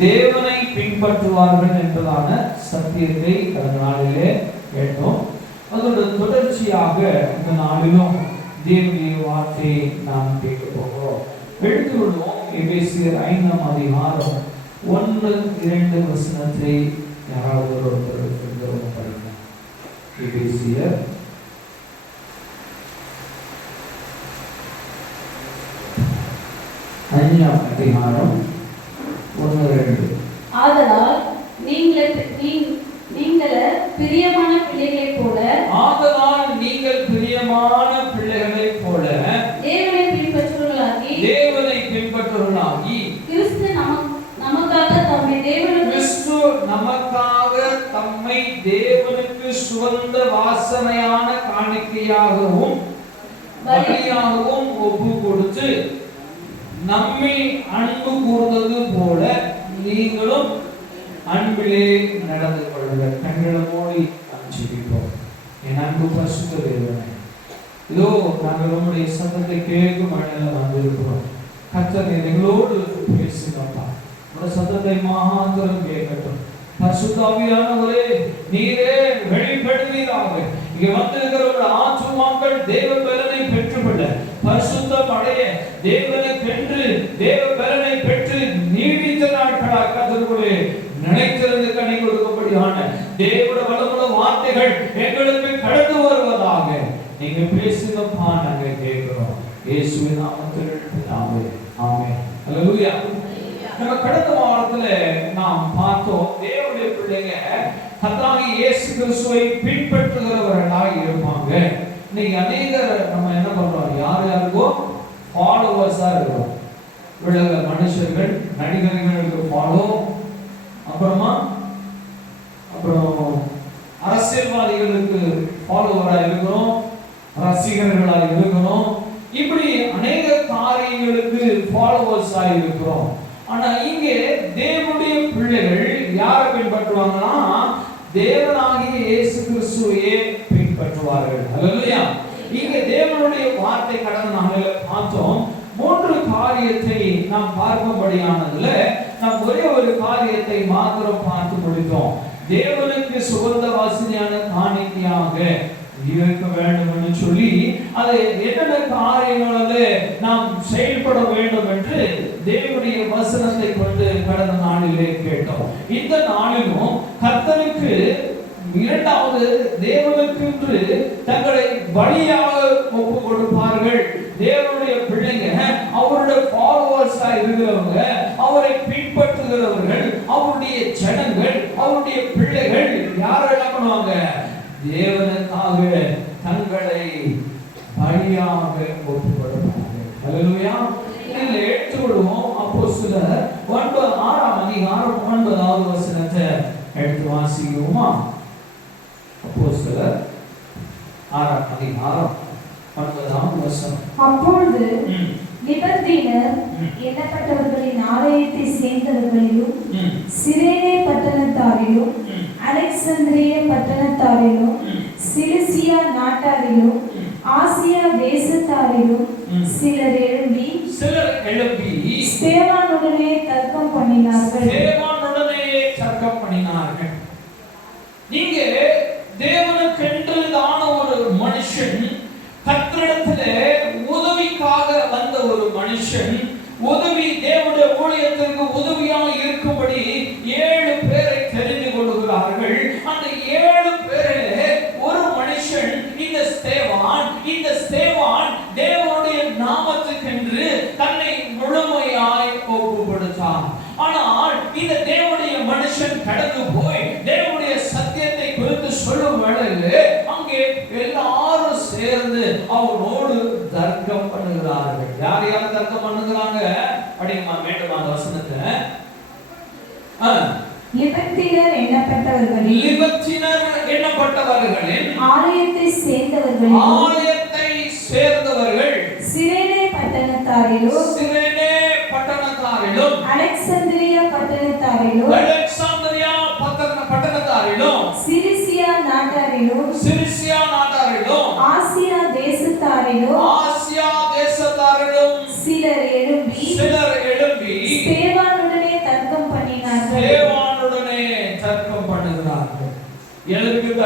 தேவனை பின்பற்றுவார்கள் என்பதான சத்தியத்தை கடந்த நாளிலே கேட்டோம். அதோட தொடர்ச்சியாக இந்த நாளிலும் தேவனுடைய வார்த்தையை நாம் கேட்க போகிறோம். எடுத்துக்கொள்வோம். எபேசியர் 5ஆம் அதிகாரம் 1-2 வசனத்தை யாராவது ஒருத்தர் படிங்க. எபேசியர் 5ஆம் அதிகாரம் 1-2. ஆதலால் நீங்கள் பிரியமான பிள்ளைகளைப் போல தேவனை பின்பற்றுவர்களாகி கிறிஸ்து நமக்காக தம்மை தேவனுக்கு சுகந்த வாசனையான காணிக்கையாகவும் பலியாகவும் ஒப்பு கொடுத்து நம்மை அன்பு கூர்ந்தது போல நீங்களும் அன்பிலே நடந்து கொள்ளுங்கள். கண்களை மூடி ஜெபிப்போம். என் அன்பு பரிசுத்த தேவனே, இதோ நாங்கள் உம்முடைய சத்தத்தை கேட்கும் மழையில வந்திருக்கிறோம். கர்த்தர் எங்களோடு பேசுங்கப்பா. உங்களுடைய சத்தத்தை மாத்திரம் கேட்கட்டும். பரிசுத்த ஆவியானவரே, நீரே வெளிப்படுவீராக. இங்க வந்திருக்கிற ஆத்துமாக்கள் தேவ பலனை பெற்றுக்கொள்ள, பரிசுத்தம் அடைய, தேவனுக்கென்று தேவ பலனை பெற்று நீடித்த நாட்களாக கர்த்தருடைய நினைத்திருந்து கனி கொடுக்கும்படியான தேவனுடைய வல்லமையுள்ள வார்த்தைகள் எங்களுக்கு கடந்து வருவதாக நீங்க பேசுங்கப்பா. நாங்கள் கேட்கிறோம் இயேசுவின் நாமத்தில் பிதாவே, ஆமென். அல்லேலூயா. நம்ம கடந்த வாரத்துல நாம் பார்த்தோம், தேவனுடைய பிள்ளைங்க கர்த்தராகிய இயேசு கிறிஸ்துவை பின்பற்றுகிறவர்களாக இருப்பாங்க. இன்னைக்கு அநேகர் நம்ம என்ன பண்றோம், யாருக்கோ ஃபாலோவர்ஸா இருக்கிறோம். உலக மனுஷர்கள், நடிகர்களுக்கு ஃபாலோ, அப்புறம் அரசியல்வாதிகளுக்கு ஃபாலோவரா இருக்கிறோம், ரசிகர்களா இருக்கிறோம். இப்படி அநேக காரியங்களுக்கு ஃபாலோவர்ஸா இருக்கிறோம். ஆனா இங்கே தேவனுடைய பிள்ளைகள் யாரை பின்பற்றுவாங்கன்னா, தேவனாகிய இயேசு கிறிஸ்துவையே பின்பற்றுவார்கள். அல்லேலூயா. இங்க தேவனுடைய வார்த்தை கடந்த நாளில பார்த்தோம். 3 காரியத்தை நாம் பார்க்கும்படியானதுல நாம் ஒரே ஒரு காரியத்தை மாத்திரம் பார்த்து முடித்தோம். தேவனுக்கு சுகந்த வாசனையான காணிக்கையாக இருக்க வேண்டும் என்று சொல்லி அதை என்னென்ன காரியங்களிலே நாம் செயல்பட வேண்டும் என்று தேவனுடைய வசனத்தை கொண்டு கடந்த நாளிலே கேட்டோம். இந்த நாளிலும் கர்த்தருக்கு இரண்டாவது தேவனுக்கு என்று தங்களை பலியாக ஒப்பு கொடுப்பார்கள். தேவனுடைய பிள்ளைங்க, அவருடைய ஃபாலோவர்ஸா இருக்கிறவங்க, அவரை பின்பற்றுகிறவர்கள், அவருடைய ஜனங்கள், அவருடைய பிள்ளைகள் யாரெல்லாம் பண்ணுவாங்க, தேவனுக்காக தங்களை பலியாக ஒப்பு கொடுப்பார்கள். அல்லேலூயா. இதில் எடுத்துக்கொள்வோம். அப்போஸ்தலர் 6ஆம் அதிகாரம் 9வது வசனத்தை எடுத்து வாசிக்குவோமா? அப்போஸ்தலர் 6ஆம் அதிகாரம் 9வது வசனம். அப்பொழுது லிபர்தீனர் எண்ணப்பட்டவர்களின் ஆலயத்தை சேர்ந்தவர்களிலும் சிரேனே பட்டணத்தாரிலும் அலெக்சாந்திரிய பட்டணத்தாரிலும் சிலிசியா நாட்டாரிலும் ஆசியா தேசத்தாரிலும் சிலர் எழும்பி ஸ்தேவானுடனே தர்க்கம் பண்ணினார்கள். நீங்க தேவனுக்கென்றுதான ஒரு மனுஷன், கர்த்தரிடத்திலே உதவிக்காக வந்த ஒரு மனுஷன், உதவி தேவனுடைய ஊழியத்திற்கு உதவியாக இருக்கும்படி 7 பேரை தெரிந்து கொள்கிறார்கள். அந்த 7 பேரிலே ஒரு மனுஷன் இந்த ஸ்தேவான் தேவனுடைய நாமத்துக்கென்று தன்னை முழுமையாய் ஒப்புக்கொடுத்தான். ஆனால் இந்த தேவனுடைய மனுஷன் கடந்து போய் தேவனுடைய சத்தியத்தை குறித்து சொல்லும் வேளையிலே அங்கே எல்லாரும் சேர்ந்து அவனோடு தர்க்கம் பண்ணுகிறார்கள். யார் தர்க்கம் பண்ணுகிறாங்க அப்படிமா? மீண்டும் அந்த வசனத்தை. லிபர்தீனர் எண்ணப்பட்டவர்களின் ஆலயத்தை சேர்ந்தவர்கள் சிரேனே பட்டணத்தாரிலும் அலெக்சாந்திரியா பட்டணத்தாரிலும் சிலிசியா நாட்டாரிலும் ஆசியா தேசத்தாரிலும் சிலர் எழும்பி ஸ்தேவான்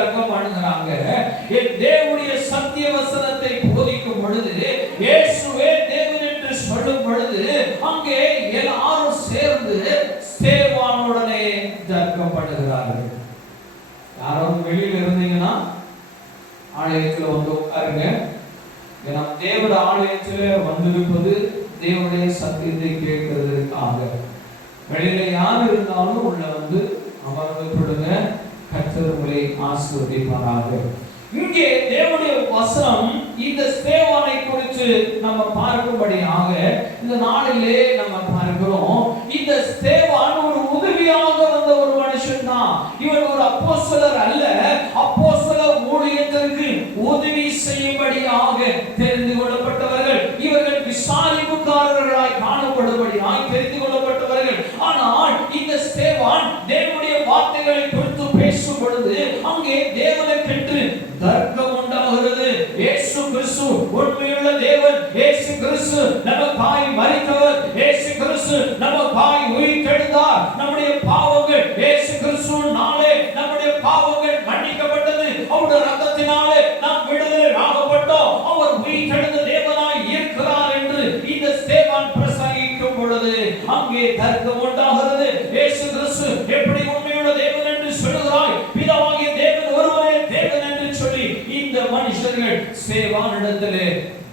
தர்க்கம் பண்ணுகிறாங்க. தேவனுடைய சத்திய வசனத்தை போதிக்கும் பொழுது, இயேசுவே தேவன் என்று சொல்லும் பொழுது, அங்கே எல்லாரும் சேர்ந்து ஸ்தேவானுடனே தர்க்கம் பண்ணுகிறார்கள். யாரும் வெளியில இருந்தீங்கன்னா ஆலயத்துல வந்து உட்காருங்க. ஏன்னா தேவனுடைய ஆலயத்துல வந்திருப்பது தேவனுடைய சத்தியத்தை கேட்கிறதுக்காக. வெளியில யார் இருந்தாலும் உள்ள வந்து அமர்ந்து கொள்ளுங்க. கர்த்தர் உங்களை ஆசீர்வதிப்பாராக. இங்கே தேவனுடைய வசனம் இந்த ஸ்தேவானை குறித்து நம்ம பார்க்கும்படியாக இந்த நாளிலே நம்ம பார்க்கிறோம். இந்த ஸ்தேவான் ஒரு உதவியாக வந்த ஒரு மனுஷன் தான். இவன் ஒரு அப்போஸ்தலர் அல்ல. அப்போஸ்தலர் ஊழியத்திற்கு உதவி செய்யும்படியாக தெரிந்து கொள்ளப்பட்டவர்கள். இவர்கள் விசாரிப்புக்காரர்களாய் காணப்படும்படியாய் தெரிந்து கொள்ளப்பட்டவர்கள். ஆனால் இந்த ஸ்தேவான் தேவனுடைய வார்த்தைகளை குறித்து பேசும் பொழுது அங்கே தேவனுக்கென்று தர்க்கம் உண்டாகிறது. இயேசு கிறிஸ்து உண்மையுள்ள தேவன். இயேசு கிறிஸ்து நமக்காய் மரித்தவர். இயேசு கிறிஸ்து நமக்காய் உயிர்த்தெழுந்தார். நம்முடைய பாவங்கள் இயேசு கிறிஸ்துவினாலே நம்முடைய பாவங்கள் மன்னிக்கப்பட்டது. அவருடைய இரத்தத்தினாலே நாம் விடுதலை ஆகப்பட்டோம். அவர் உயிர்த்தெழுந்த தேவனாய் இருக்கிறார் என்று இந்த ஸ்தேவான் பிரசங்கிக்கும் பொழுது அங்கே தர்க்கம் உண்டாகிறது. இயேசு கிறிஸ்து எப்படி உண்மையுள்ள தேவன் என்று சொல்கிறாய்? பிதாவாகிய தேவன் ஒருவரே தேவன் என்று சொல்லி இந்த மனுஷர்கள் ஸ்தேவானிடத்திலே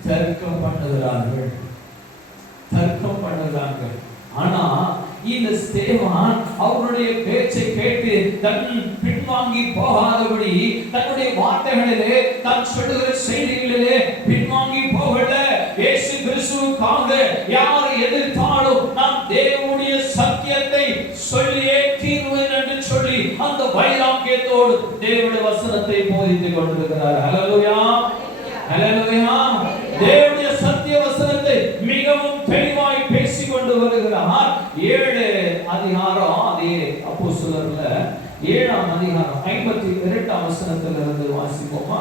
தர்க்கம் பண்ணுகிறார்கள். ஆனா இந்த ஸ்தேவான் அவருடைய பேச்சை கேட்டு தன் பின்வாங்கி போகாதபடி தன்னுடைய வார்த்தைகளிலே தான் சொல்லுகிற செய்திகளிலே பின்வாங்கி போகல. இயேசு கிறிஸ்துவுக்காக யார் எதிர்த்தாலும் நான் தேவனுடைய சத்தியத்தை சொல்லியே தீர்வேன் என்று சொல்லி அந்த வைராக்கியத்தோடு தேவனுடைய வசனத்தை போதித்துக் கொண்டிருக்கிறார். ஹல்லேலூயா, ஹல்லேலூயா. தேவனுடைய சத்திய வசனத்தை மிகவும் தெளிவாய் பேசிக் கொண்டு வருகிறார். 7 அதிகாரம் அதே அப்போஸ்தலர்ல 7ஆம் அதிகாரம் 52ஆம் வசனத்திலிருந்து வாசிப்போமா?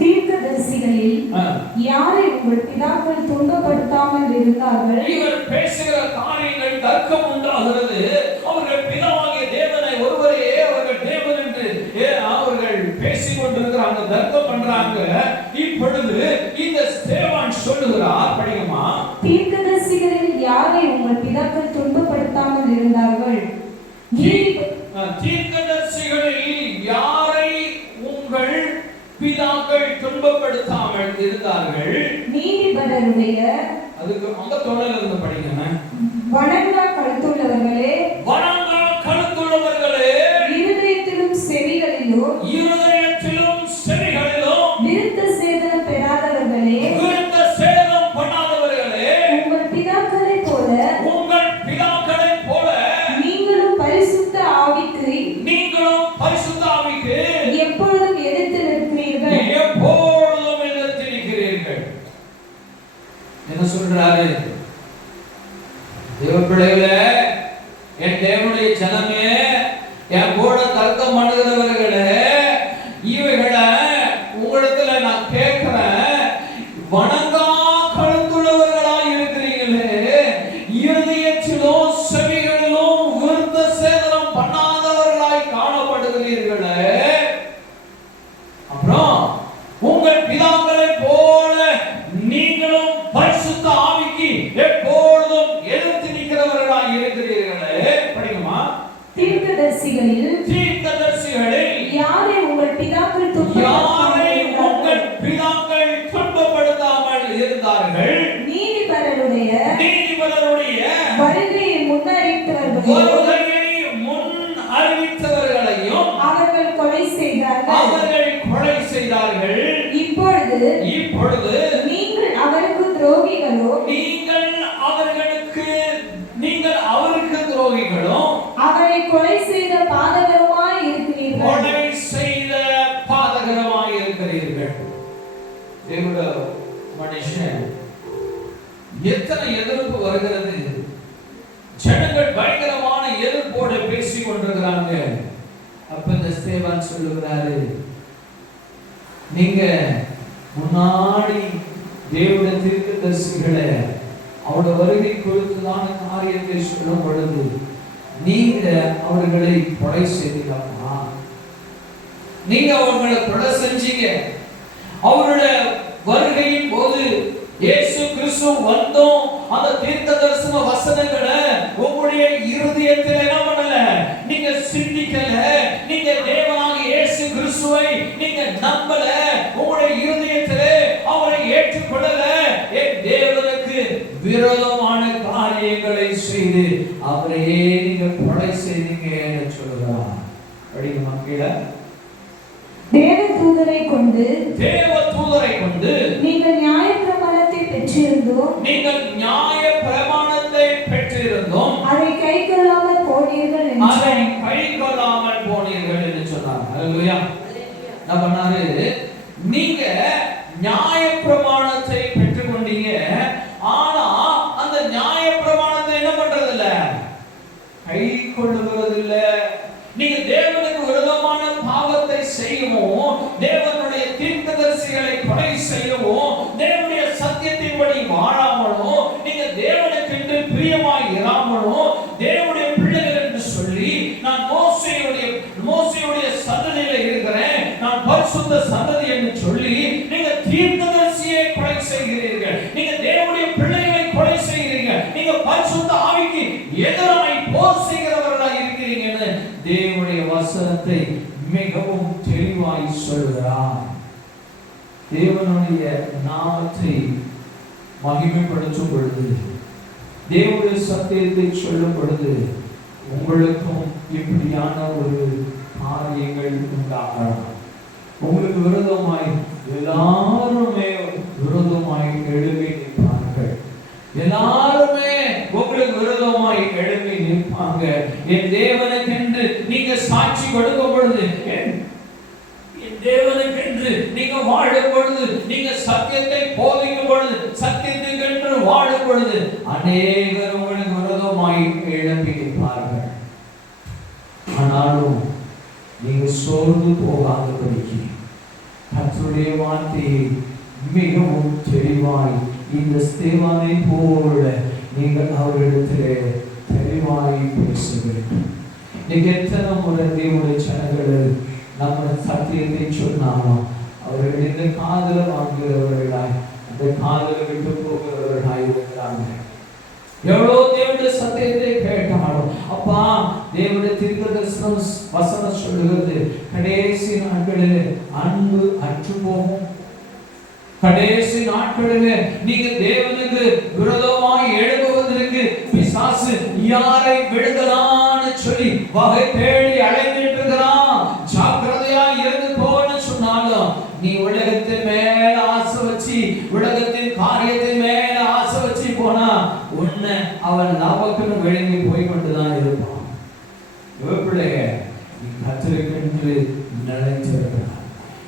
தீர்க்கதரிசிகளில் யாரை உங்கள் பிதாக்கள் துன்பப்படுத்தாமல் இருந்தார்கள்? இவர் பேசுகிற காரியங்கள் தர்க்கம் உண்டாகிறது. அவர்கள் பிதாவாகிய தேவனை ஒருவரே அவர்கள் தேவன் என்று அவர்கள் பேசிக் கொண்டிருக்கிறாங்க, தர்க்கம் பண்றாங்க. இப்பொழுது இந்த ஸ்தேவான் சொல்லுகிறார், படிங்கம்மா. தீர்க்கதரிசிகளில் யாரை உங்கள் பிதாக்கள் துன்பப்படுத்தாமல் இருந்தார்கள்? தீர்க்கதரிசிகளில் யாரை உங்கள் பிதாக்கள் துன்பப்படுத்தாமல் இருந்தார்கள்? நீதிபரருடைய அதுக்கு அங்க தொடர்ல இருந்து படிங்க. வணங்கா கழுத்துள்ளவர்களே, வணங்கா கழுத்துள்ளவர்களே, இருதயத்திலும் செவிகளிலும் விருத்த சேதனம் பெறாதவர்களே, விருத்த சேதனம் பண்ணாதவர்களே, உங்கள் பிதாக்களைப் போல நீங்களும் பரிசுத்த ஆவிக்கு எப்பொழுதும் எதிர்த்து நிற்கிறீர்கள். என்ன சொல்றாரு? தேவ பிள்ளைகளே, என் தேவனுடைய ஜனமே, என் கூட தர்க்கம் பண்ணுகிறவர்களே, இவைகளை உங்களிடத்துல நான் கேட்கிறேன். வணங்கா கழுத்துள்ளவர்களாய் இருக்கிறீங்களே, இருதயத்திலும் செவிகளிலும் விருத்த சேதனம் பண்ணாதவர்களாய் காணப்படுகிறீர்களே, அப்புறம் உங்கள் பிதாக்களை போல நீங்களும் பரிசுத்த ஆவிக்கு எப்பொழுதும் எதிர்த்து நிற்கிறவர்களாய் இருக்கிறீர்களே. படிங்கம்மா. தீர்க்கதரிசிகளில் யாரை உங்கள் பிதாக்கள் துன்பப்படுத்தாமல் இருந்தார்கள்? நீதிபரருடைய வருகையை முன் அறிவித்தவர்களையும் அவர்கள் கொலை செய்தார்கள். இப்பொழுது நீங்கள் அவருக்கு துரோகிகளோ, அவரை கொலை செய்த பாதகமாய் இருக்கிறீர்கள். தேவனுடைய மனுஷன் எத்தனை எதிர்ப்பு வருகிறது. ஜனங்கள் பயங்கரமான எதிர்ப்போடு பேசிக் கொண்டிருக்கிறாங்க. அப்ப இந்த ஸ்தேவான் சொல்லுகிறாரு, நீங்க முன்னாடி தேவனுடைய தீர்க்கதரிசிகளை அவருடைய வருகை குறித்துதான காரியத்தை சொல்லும் பொழுது நீங்க அவர்களை கொலை செய்தீங்களா? நீங்க அவங்களை கொலை செஞ்சீங்க. அவருடைய வருகையின் போது இயேசு கிறிஸ்து வந்தோம், அந்த தீர்க்கதரிசன வசனங்களை உங்களுடைய இருதயத்தில் என்ன பண்ணல, நீங்க சிந்திக்கல, நீங்க தேவனாகிய இயேசு கிறிஸ்துவை நீங்க நம்பல, உங்களுடைய இருதயத்திலே அவரை ஏற்றுக்கொள்ளல, தேவனுக்கு விரோதமான காரியங்களை செய்து அவரையே நீங்க கொலை செய்தீங்க என்று சொல்றார். படிங்க மக்களே, தேவதூதரை கொண்டு நீங்கள் நியாயப்பிரமாணத்தை பெற்றிருந்தோம், அதை கைக்கொள்ளாமல் போனீர்கள் என்று சொன்னார். ஹல்லேலூயா. என்ன பண்ணாரு? நீங்க நியாயப்பிரமாணத்தை பெற்றுக்கொண்டீங்க, ஆனா அந்த நியாயப்பிரமாணத்தை என்ன பண்றது இல்ல, கை கொள்ளுகிறது இல்ல. நீங்க தேவனுக்கு விரோதமான பாவத்தை செய்யவும், தேவனுடைய தீர்க்கதரிசிகளை கொலை செய்யவும், தேவனுடைய சத்தியத்தின்படி வாழாமலும், நீங்க தேவனுக்கு என்று பிரியமாய் இராமலும், தேவனுடைய பிள்ளைகள் என்று சொல்லி நான் மோசேயுடைய சந்ததியில இருக்கிறேன், நான் பரிசுத்த சந்ததி என்று சொல்லி நீங்க தீர்க்கதரிசியை கொலை செய்கிறீர்கள், நீங்க தேவனுடைய பிள்ளைகளை கொலை செய்கிறீர்கள், நீங்க பரிசுத்த ஆவிக்கு எதிராய் போர் செய்கிறவர்களாய் இருக்கிறீங்கன்னு தேவனுடைய வசனத்தை மிகவும் தெளிவாய் சொல்கிறார். தேவனுடைய நாமத்தை மகிமைப்படுத்தும் பொழுது, தேவனுடைய சத்தியத்தை சொல்லும் பொழுது உங்களுக்கும் இப்படியான ஒரு காரியங்கள் உண்டாகலாம். உங்களுக்கு விரோதமாய் எல்லாருமே விரோதமாய் எழுப்பி நிற்பார்கள், எல்லாருமே உங்களுக்கு விரோதமாய் எழுப்பி நிற்பாங்க. என் தேவனுக்கென்று நீங்க சாட்சி கொடுக்கும் பொழுது, என் தேவனுக்கென்று நீங்க வாழும் பொழுது, நீங்க சத்தியத்தை போதிக்கும் பொழுது, சத்தியத்துக்கென்று வாழும் பொழுது அநேகர் உங்களுக்கு விரோதமாய் எழுப்பி நிற்பார்கள். ஆனாலும் நீங்க சோர்ந்து போகாதபடிக்கு கர்த்தருடைய வார்த்தையை மிகவும் தெளிவாய் இந்த ஸ்தேவானை போல நீங்கள் அவர்களிடத்திலே தெளிவாய் பேச வேண்டும். நீங்க எத்தனை முறை தேவனுடைய ஜனங்கள் நம்ம சத்தியத்தை சொன்னாலும் அவர்கள் இந்த காதல வாங்குகிறவர்களாய், அந்த காதல விட்டு போகிறவர்களாய் இருக்கிறாங்க. எவ்வளோ தேவனுடைய சத்தியத்தை கேட்டாலும், அப்பா தேவனுடைய தீர்க்கதரிசன வசனம் சொல்லுகிறது, கடைசி நாட்களில் அன்பு அற்று போகும், கடைசி நாட்களிலே நீங்க தேவனுக்கு விரோதமாய் எழுப்புவதற்கு பிசாசு யாரை விடுதலான்னு சொல்லி வகை தேடி அலைந்துட்டு இருக்கிறான். ஜாக்கிரதையா இருந்து போன்னு சொன்னாலும் நீ உலகத்தின் மேல ஆசை வச்சு, உலகத்தின் காரியத்தின் மேல ஆசை வச்சு போனா உன்னை அவன் லாபக்குன்னு விளங்கி போய் கொண்டுதான் இருப்பான். பிள்ளைய நீ கர்த்தருக்கென்று நிலைத்திருக்கிறார்,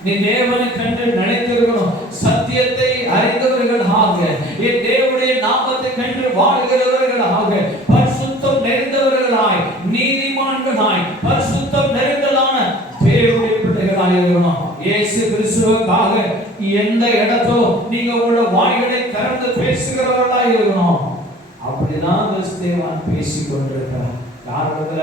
நீ தேவனுக்கென்று நிலைத்திருக்கணும். சத்தியத்தை அறிந்தவர்களாக, என் தேவனுடைய நாமத்துக்கென்று வாழ்கிறவர்களாக, பரிசுத்தம் நிறைந்தவர்களாய், நீதிமான்களாய், பரிசுத்தம் நிறைந்ததான தேவனுடைய பிள்ளைகளாய் இருக்கணும். இயேசு கிறிஸ்துவுக்காக எந்த இடத்தோ நீங்க உங்களோட வாய்களை திறந்து பேசுகிறவர்களாய் இருக்கணும். அப்படிதான் தேவன் பேசிக் கொண்டிருக்கிறார். யாரிடத்துல?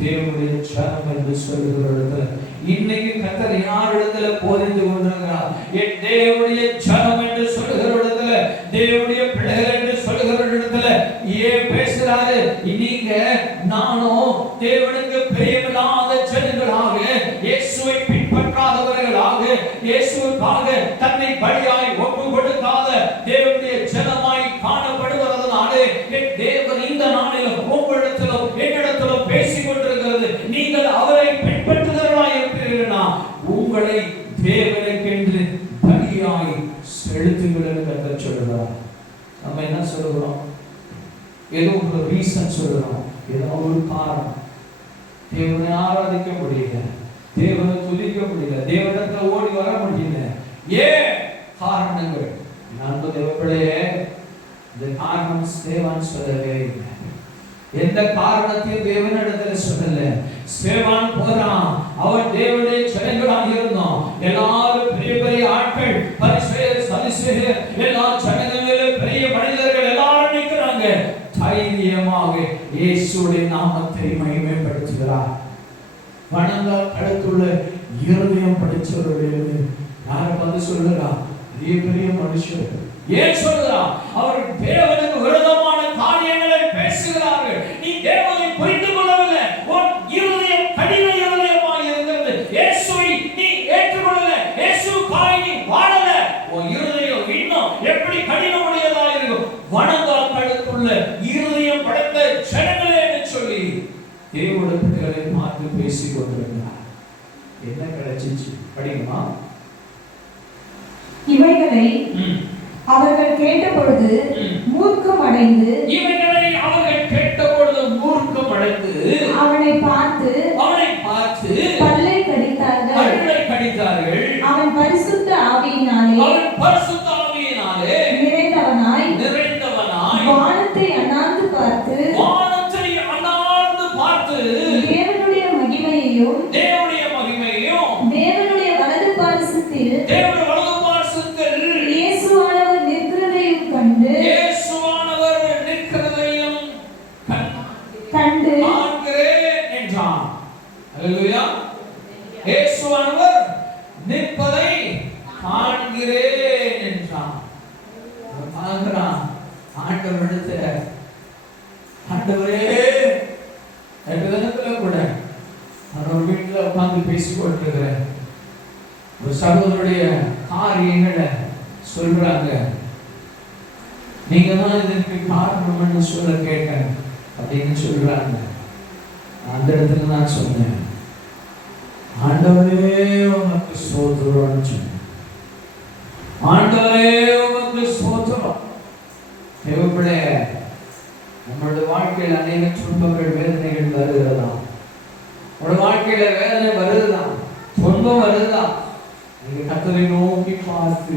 தேவனுடைய ஜனம் என்று சொல்லுகிற இடத்துல. இன்னைக்கு கர்த்தர் யார் இடத்துல போதித்து கொண்டிருக்கிறார்? என் தேவனுடைய ஜனம் என்று சொல்லுகிற இடத்துல, தேவனுடைய பிள்ளைகள் என்று சொல்லுகிற இடத்துல ஏன் பேசுறாரு? நீங்க நானும் தேவனுக்கு பிரியமில்லாத ஜனங்களாக, இயேசுவை பின்பற்றாதவர்களாக, இயேசுவுக்காக தன்னை பலியாய் ஒப்பு கொடுக்காத தேவனுடைய ஜனமாய் காணப்படுவதனாலே என் தேவன் இந்த நாளிலும் உங்களிடத்திலும் என்னிடத்திலும் பேசிக் கொண்டிருக்கிறது. நீங்கள் அவரை பின்பற்றுகிறவர்களாய் இருக்கிறீர்களா? உங்களை தேவனுக்கென்று பலியாய் செலுத்துங்கள் என்று கர்த்தர் சொல்கிறார். நம்ம என்ன சொல்லுகிறோம்? ஏதோ ஒரு ரீசன் சொல்லுகிறோம், ஏதோ ஒரு காரணம். தேவனை ஆராதிக்க முடியல, தேவனை துதிக்க முடியல, தேவனிடத்தில் ஓடி வர முடியல. ஏன் காரணங்கள்? நண்பு தேவப்பிள்ளையே, இந்த காரணம் தேவன் சொல்லவே இல்லை. எந்த காரணத்தையும் தேவனிடத்தில் சொல்லல. சேவான் போறான், அவன் தேவனுடைய ஜனங்களாக இருந்தோம். எல்லாரும் பெரிய பெரிய ஆட்கள், பரிசேயர் சதுசேயர், எல்லா ஜனங்களிலும் பெரிய மனிதர்கள் எல்லாரும் நிற்கிறாங்க. தைரியமாக இயேசுவின் நாமத்தை மகிமைப்படுத்துகிறார். வணங்க கழுத்துள்ள இருதயம் படைச்சவர்கள். யாரை பார்த்து சொல்லுறா? பெரிய பெரிய மனுஷர். ஏன் சொல்லுறா? அவர்கள் தேவனுக்கு விரோதமான காரியங்களை பேசுகிறார்கள். நீ தேவனை புரிந்து கொள்ளவில்லை. உன் இருதயம் கடின இருதயமாக இருக்கிறது. இயேசுவை நீ ஏற்றுக்கொள்ளல. இயேசுக்காய் நீ வாழல. உன் இருதயம் இன்னும் எப்படி கடினமுடையதா இருக்கும்? வணங்கால் கழுத்துள்ள இருதயம் படைத்த ஜனங்களே என்று சொல்லி தேவனுடைய பிள்ளைகளை பார்த்து பேசிக் கொண்டிருக்கிறார். என்ன கிடைச்சிச்சு? படிக்குமா? இவைகளை அவர்கள் கேட்டபொழுது மூர்க்கம் அடைந்து அவனை பார்த்து பல்லை கடித்தார்கள். அவன் பரிசுத்த ஆவியினாலே நிறைந்தவனாய் வானத்தை அண்ணாந்து பார்த்து தேவனுடைய மகிமையையும் தேவனுடைய வலது பாரிசத்தில் கண்டு என்றான். அல்லேலூயா. இயேசுவானவர் நிற்பதை காண்கிறேன் என்றான். பார்க்கிறான். ஆண்டவரிடத்துல ஆண்டவரே தினத்துல கூட அவர் வீட்டுல உட்கார்ந்து பேசிக் கொண்டிருக்கிறேன். ஒரு சகோதரருடைய காரியங்களை சொல்றாங்க. நீங்க தான் இதற்கு காரணம்னு சொல்ல கேட்டேன் அப்படின்னு சொல்றாங்க. அந்த இடத்துல நான் சொன்னேன், ஆண்டவரே உமக்கு ஸ்தோத்திரம் சொன்னேன். ஆண்டவரே உமக்கு ஸ்தோத்திரம். தேவப்பிள்ளை, நம்மளுடைய வாழ்க்கையில் அநேக துன்பங்கள் வேதனைகள் வருகிறதாம். உங்களோட வாழ்க்கையில வேதனை வருதுதான், துன்பம் வருதுதான். நீங்க கர்த்தரை நோக்கி பார்த்து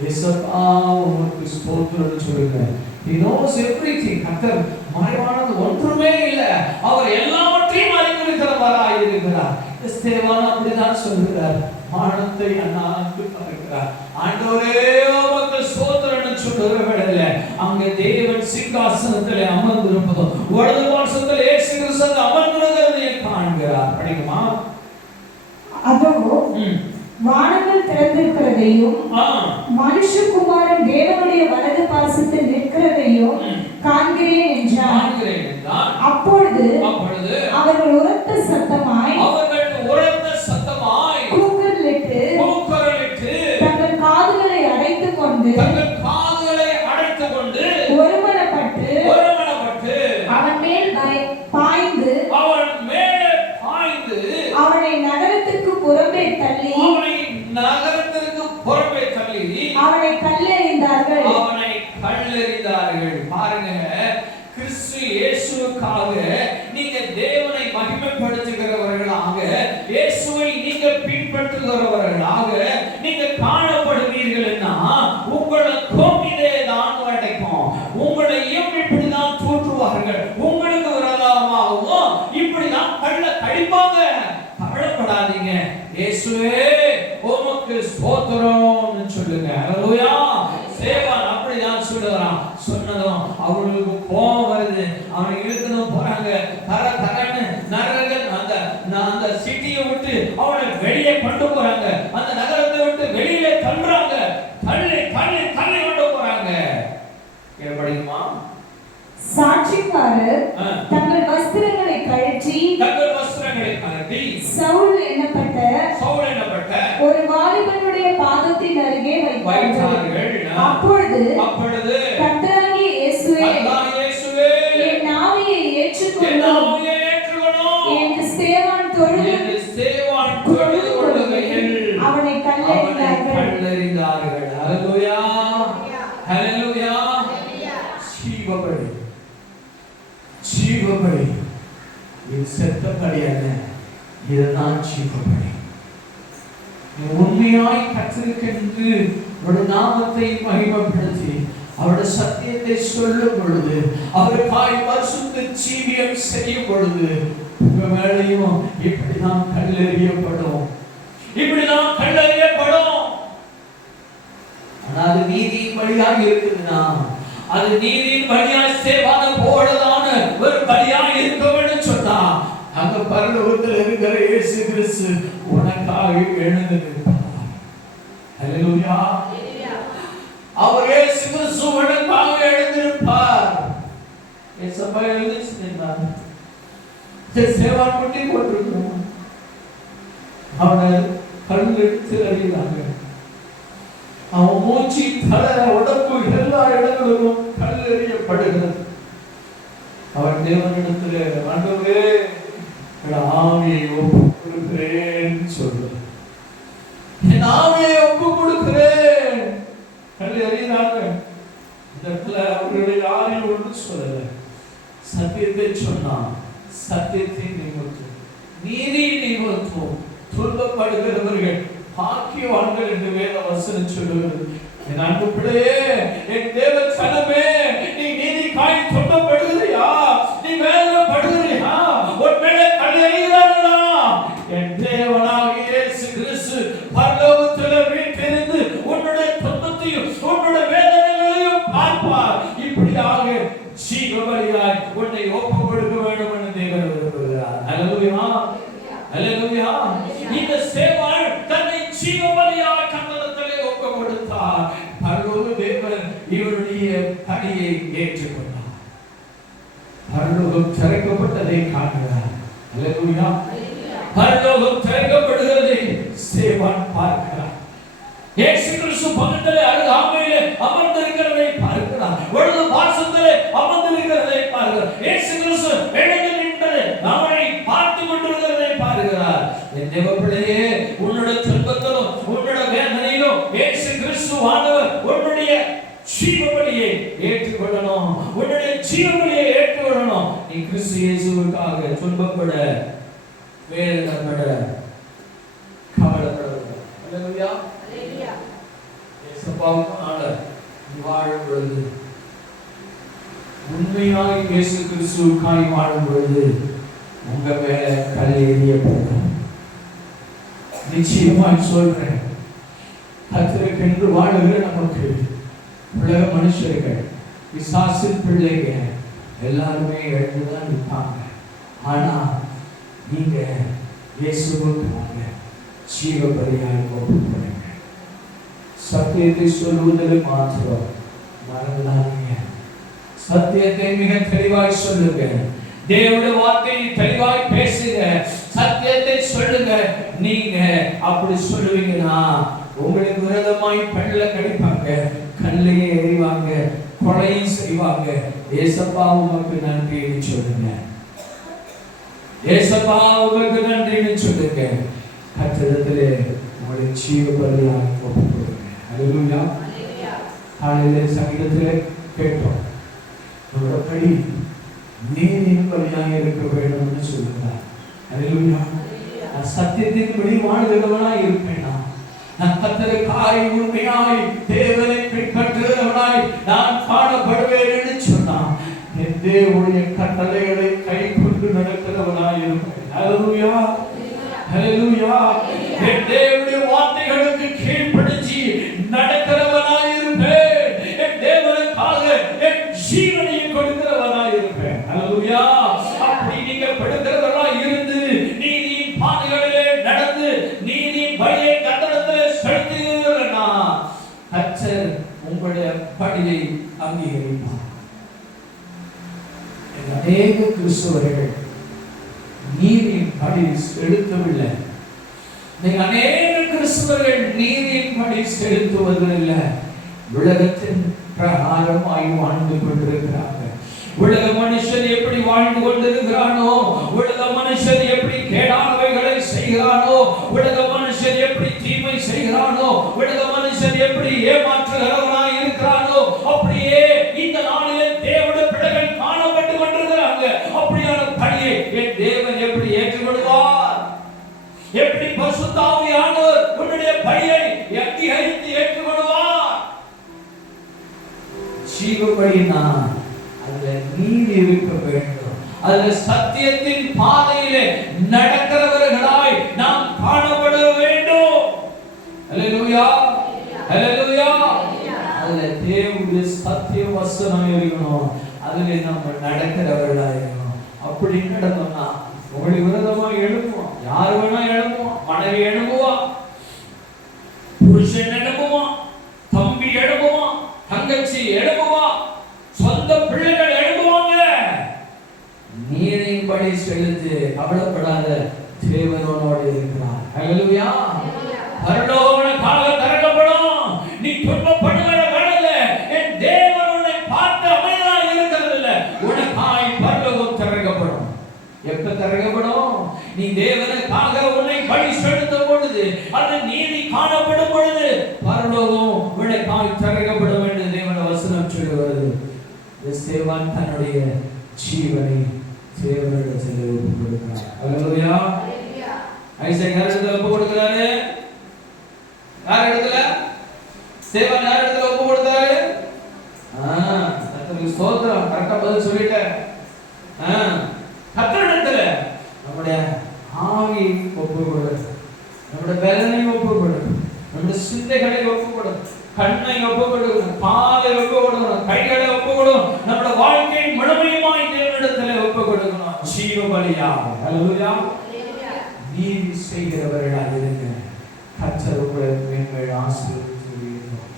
இயேசுவா உமக்கு ஸ்தோத்திரம் சொல்லுங்க. He knows everything. கர்த்தர் மறைவானது ஒன்றுமே இல்லை. அவர் எல்லாவற்றையும் அறிந்திருக்கிறவராய் இருக்கிறார். ஸ்தேவான் அப்படிதான் சொல்கிறார். வானத்தை அண்ணாந்து பார்க்கிறார். ஆண்டவரே உமக்கு ஸ்தோத்திரம் சொல்லுகிறவர்கள அங்க தேவன் சிங்காசனத்திலே அமர்ந்திருப்பதும் வலது பார்சத்தில் இயேசு கிறிஸ்து அமர்ந்திருக்கிறதை காண்கிறார். படிக்குமா? அதோ வானங்கள் திறந்திருக்கிறதையும் மனுஷகுமாரன் தேவனுடைய வலது பாரிசத்தில் நிற்கிறதையும் காண்கிறேன் என்றார். அப்பொழுது அவர்கள் உரத்த சத்தமாய் கூக்குரலிட்டு தங்கள் காதுகளை அடைத்துக் கொண்டு ஒருமனப்பட்டு அவன் மேல் பாய்ந்து அவனை நகரத்திற்கு புறம்பே தள்ளி அவனை கல்லெறிந்தார்கள். பாருங்க, கிறிஸ்து இயேசுவுக்காக நீங்க தேவனை மகிமைப்படுத்துகிறவர்களாக, இயேசுவை நீங்க பின்பற்றுகிறவர்களாக நீங்க காணப்படுவீர்கள்னா உங்களுக்கும் இதே தான் கிடைக்கும். உங்களையும் இப்படிதான் தூற்றுவார்கள். உங்களுக்கு விரோதமாகவும் இப்படிதான் கள்ள கடிப்பாங்க. கவலைப்படாதீங்க. இயேசுவே உமக்கு ஸ்தோத்திரம்னு சொல்லுங்க. அல்லேலூயா. சேவான் அப்படிதான் சொல்லுறான். சொன்னதும் அவங்களுக்கு கோபம் வருது. அவனை இழுக்கணும் போறாங்க. தரன்னு நரகன் அந்த சிட்டியை விட்டு அவனை வெளியே கொண்டு போறாங்க. அந்த நகரத்தை விட்டு வெளியிலே தள்ளுறாங்க. தள்ளி கொண்டு போறாங்க. எப்படிமா? சாட்சிக்காரர் தங்கள் வஸ்திரங்களை கழற்றி சவுல் என்னப்பட்ட ஒரு வாலிபனுடைய பாதத்தின் அருகே வைத்தார்கள். அப்பொழுது கர்த்தராகிய இயேசுவே என் ஆவியை ஏற்றுக்கொள்ளும் என்று ஸ்தேவான் தொழுது அவனை கல்லெறிந்தார்கள். ஹல்லேலூயா, ஹல்லேலூயா. ஜீவபலி இது செத்தபலி அல்ல, இதுதான் ஜீவபலி. உண்மையாய் கர்த்தருக்கென்று ஒரு நாமத்தை மகிமைப்படுத்தி அவருடைய சத்தியத்தை சொல்லும் பொழுது, அவருக்காய் பரிசுத்த ஜீவியம் செய்யும் பொழுது உங்க மேலையும் இப்படிதான் கல்லெறியப்படும். ஆனால் அது நீதியின் வழியாக இருக்குதுன்னா, அது நீதியின் வழியாய் சேவான போலதான ஒரு பலியாய் இருக்க வேண்டும் சொன்னா, அங்க பரலோகத்தில் இருக்கிற இயேசு கிறிஸ்து உனக்கு எனக்காக எழுந்து நிற்பார். ஹல்லேலூயா. அவர் இயேசு கிறிஸ்து எனக்காக எழுந்து நிற்பார். ஏசப்பா எழுந்துச்சு நின்றார். சேவான் குட்டி போட்டிருக்கிறோம். அவனை கல் எடுத்து அறிகிறாங்க. அவன் மூச்சு தலை உடம்பு எல்லா இடங்களிலும் கல் எறியப்படுகிறது. அவன் தேவனிடத்திலே ஆண்டவரே என் ஆவியை ஒப்பு கொடுக்கிறேன் சொல்ற. என் ஆவியை ஒப்பு கொடுக்கிறேன் கல் எறிகிறாங்க. இந்த இடத்துல அவர்களுடைய யாரையும் ஒன்று சொல்லல. சத்தியத்தை சொன்னான். சத்தியத்தை நிமித்தம் நீதி நிமித்தம் துன்பப்படுகிறவர்கள் பாக்கியவான்கள் என்று வேத வசனம் சொல்லுகிறது. என் அன்பு பிள்ளையே, என் தேவ சனமே, நீ நீதிக்காய் துன்பப்படுகிறியா? நீ வேதனைப்படுகிறியா? உன் மேலே கல் எறிகிறார்களா? என் தேவனாகிய இயேசு கிறிஸ்து பரலோகத்திலே வீற்றிருந்து உன்னுடைய துன்பத்தையும் உன்னுடைய வேதனைகளையும் பார்ப்பார். இப்படியாக ஜீவபலியாய் உன்னை ஒப்பு கொடுக்க வேண்டும் என்று தேவன் விரும்புகிறார். அல்லேலூயா, அல்லேலூயா. இந்த சேவாள் தன்னை ஜீவபலியாய் கர்த்தரிடத்திலே ஒப்பு கொடுத்தார். பரலோக தேவன் இவருடைய பணியை ஏற்றுக்கொண்டார். பரலோகம் திறக்கப்பட்டதை காண்கிறார். அல்லேலூயா. பரலோகம் திறக்கப்படுகிறதை சேவான் பார்க்கிறார். இயேசு கிறிஸ்து பக்கத்திலே அருகாமையிலே அமர்ந்திருக்கிறதை பார்க்கிறார். வலது பார்சத்திலே அமர்ந்திருக்கிறதை பார்க்கிறார். இயேசு கிறிஸ்து எழுந்து நின்று அவரை பார்த்து கொண்டிருக்கிறதை பார்க்கிறார். என் தேவ பிள்ளையே, உன்னுடைய துன்பத்திலும் உன்னுடைய வேதனையிலும் இயேசு கிறிஸ்து ஆண்டவர் உன்னுடைய ஜீவபலியை ஏற்றுக்கொள்ளணும். உன்னுடைய ஜீவபலியை ஏற்றுக்கொள்ளணும். நீ கிறிஸ்து இயேசுவுக்காக துன்பப்பட, வேதனைப்பட, கவலைப்பட. அல்லேலூயா. வாழும் பொழுது, உண்மையாய் இயேசு கிறிஸ்துவுக்காய் வாழும் பொழுது உங்க மேல கல் எறியப்படும். நிச்சயமாய் சொல்றேன், கர்த்தருக்கென்று வாழுகிற நமக்கு உலக மனுஷர்கள், பிசாசின் பிள்ளைகள் எல்லாருமே எழுந்துதான் இருப்பாங்க. ஆனா நீங்க இயேசுவுக்காக ஜீவபலியாய் ஒப்புக்கொடுங்க. சத்தியத்தை சொல்லுவதில் மாத்திரம் மறந்துடாதீங்க. சத்தியத்தை மிக தெளிவாய் சொல்லுங்க. தேவனுடைய வார்த்தையை தெளிவாய் பேசுங்க. சத்தியத்தை சொல்லுங்க. நீங்க அப்படி சொல்லுவீங்கன்னா உங்களுக்கு விரோதமாய் பல்ல கடிப்பாங்க, கல்லையே எறிவாங்க, கொலையும் செய்வாங்க. ஏசப்பா உமக்கு நன்றின்னு சொல்லுங்க. ஏசப்பா உமக்கு நன்றின்னு சொல்லுங்க. கர்த்தரிடத்திலே உங்களை ஜீவபலியாய் ஒப்புக்கொடுங்க. அல்லேலூயா. காலையிலே சங்கீதத்திலே கேட்டோம், நம்மளோட படி நீதியின் பலியாக இருக்க வேண்டும்னு சொல்லுகிறார். அல்லேலூயா. நான் சத்தியத்தின்படி வாழ்கிறவனாய் இருப்பேனா? நான் கர்த்தருக்காய் உண்மையாய் தேவனை பின்பற்றுகிறவனாய் நான் காணப்படுவேன் என்று சொன்னான். என் தேவனுடைய கட்டளைகளை கை கொண்டு நடக்கிறவனாய் இருப்பேன். அல்லேலூயா, அல்லேலூயா. என் தேவனுடைய வார்த்தைகளுக்கு கீழ்ப்படிஞ்சு நடக்கிறவனாய் இருப்பேன். என் தேவனுக்காக என் ஜீவனை கொடுக்கிறவனாய் இருப்பேன். அல்லேலூயா. அப்படி நீங்க படுகிறவனாய் இருந்து நீதியின் பாதைகளிலே நடந்து நீதியின் வழியை கர்த்தரிடத்திலே செலுத்துகிறீர்களா, கர்த்தர் உங்களுடைய பணியை அங்கீகரிப்பார். அநேக கிறிஸ்தவர்கள் நீதியின் படி செலுத்தவில்லை. அநேக கிறிஸ்தவர்கள் நீதியின் படி செலுத்துவதில்லை. உலகத்தின் பிரகாரமாய் வாழ்ந்து கொண்டிருக்கிறாங்க. உலக மனுஷன் எப்படி வாழ்ந்து கொண்டிருக்கிறானோ, உலக மனுஷன் எப்படி கேடானவைகளை செய்கிறானோ, உலக மனுஷன் எப்படி தீமை செய்கிறானோ, உலக மனுஷன் எப்படி ஏமாற்றுகிறவனாய் இருக்கிறானோ, அப்படியே இந்த நாளிலே தேவனுடைய பிள்ளைகள் காணப்பட்டு கொண்டிருக்கிறாங்க. அப்படியான பணியை என் தேவன் எப்படி ஏற்றுக்கொள்வார்? எப்படி பரிசுத்த ஆவியானவர் உன்னுடைய பணியை அங்கீகரித்து ஏற்றுக்கொள்வார்? ஜீவபலினா அதுல நீதி இருக்க வேண்டும். அதுல சத்தியத்தின் பாதையிலே நடக்கிறவர்களாய் நாம் காணப்பட வேண்டும். அல்லேலூயா, அல்லேலூயா. அதுல தேவனுடைய சத்திய வசனம் இருக்கணும். அதுல நம்ம நடக்கிறவர்களாய் இருக்கணும். அப்படி நடந்தோம்னா உங்களுக்கு விரோதமா எழுப்புவான். யார் வேணா எழுப்புவான். மனைவி எழுப்புவான், புருஷன் எழுப்புவான், தம்பி எழுப்புவான், தங்கச்சி எழுப்புவான், சொந்த பிள்ளைகள் எழுப்புவாங்க. நீதியின்படி செலுத்து, கவலைப்படாத, தேவனோடு இருக்கிறார். ஹல்லேலூயா. பரலோக காலம் திறக்கப்படும். நீ துன்பப்படுகிற வேளையில என் தேவன் உன்னை பார்த்து அமைதியாக இருக்கிறது இல்ல, உனக்காய் பரலோகம் திறக்கப்படும். எப்ப திறக்கப்படும்? நீ தேவனுக்காக உன்னை பலி செலுத்தும் பொழுது, அந்த நீதி காணப்படும் பொழுது பரலோகம் உனக்காய் திறக்கப்படும் என்று தேவன் வசனம் சொல்லுகிறது. தேவன் தன்னுடைய ஜீவனை தேவனிடத்தில் ஒப்பு கொடுக்கிறார். ஹல்லேலூயா. ஐசக் யாரிடத்தில் ஒப்பு கொடுக்கிறாரு? யார் இடத்துல? தேவன் யார் இடத்துல ஒப்பு கொடுத்தாரு? கர்த்தருக்கு ஸ்தோத்திரம். கரெக்டா பதில் சொல்லிட்டேன். கர்த்தரிடத்துல நம்முடைய ஆவி ஒப்பு கொடு, நம்முடைய வேதனை ஒப்பு கொடு, நம்முடைய சிந்தைகளை ஒப்பு கொடு, கண்ணை ஒப்பு கொடு, காலை ஒப்பு கொடுக்கணும், கைகளை ஒப்பு கொடுக்கணும், நம்முடைய வாழ்க்கை முழுமையுமாய் தேவனிடத்துல ஒப்பு கொடுக்கணும். ஜீவ பலியாக. ஹல்லேலூயா. நீதி செய்கிறவர்களாக இருங்க. கர்த்தர் உங்களை மேன்மேல் ஆசீர்வதிப்பார்.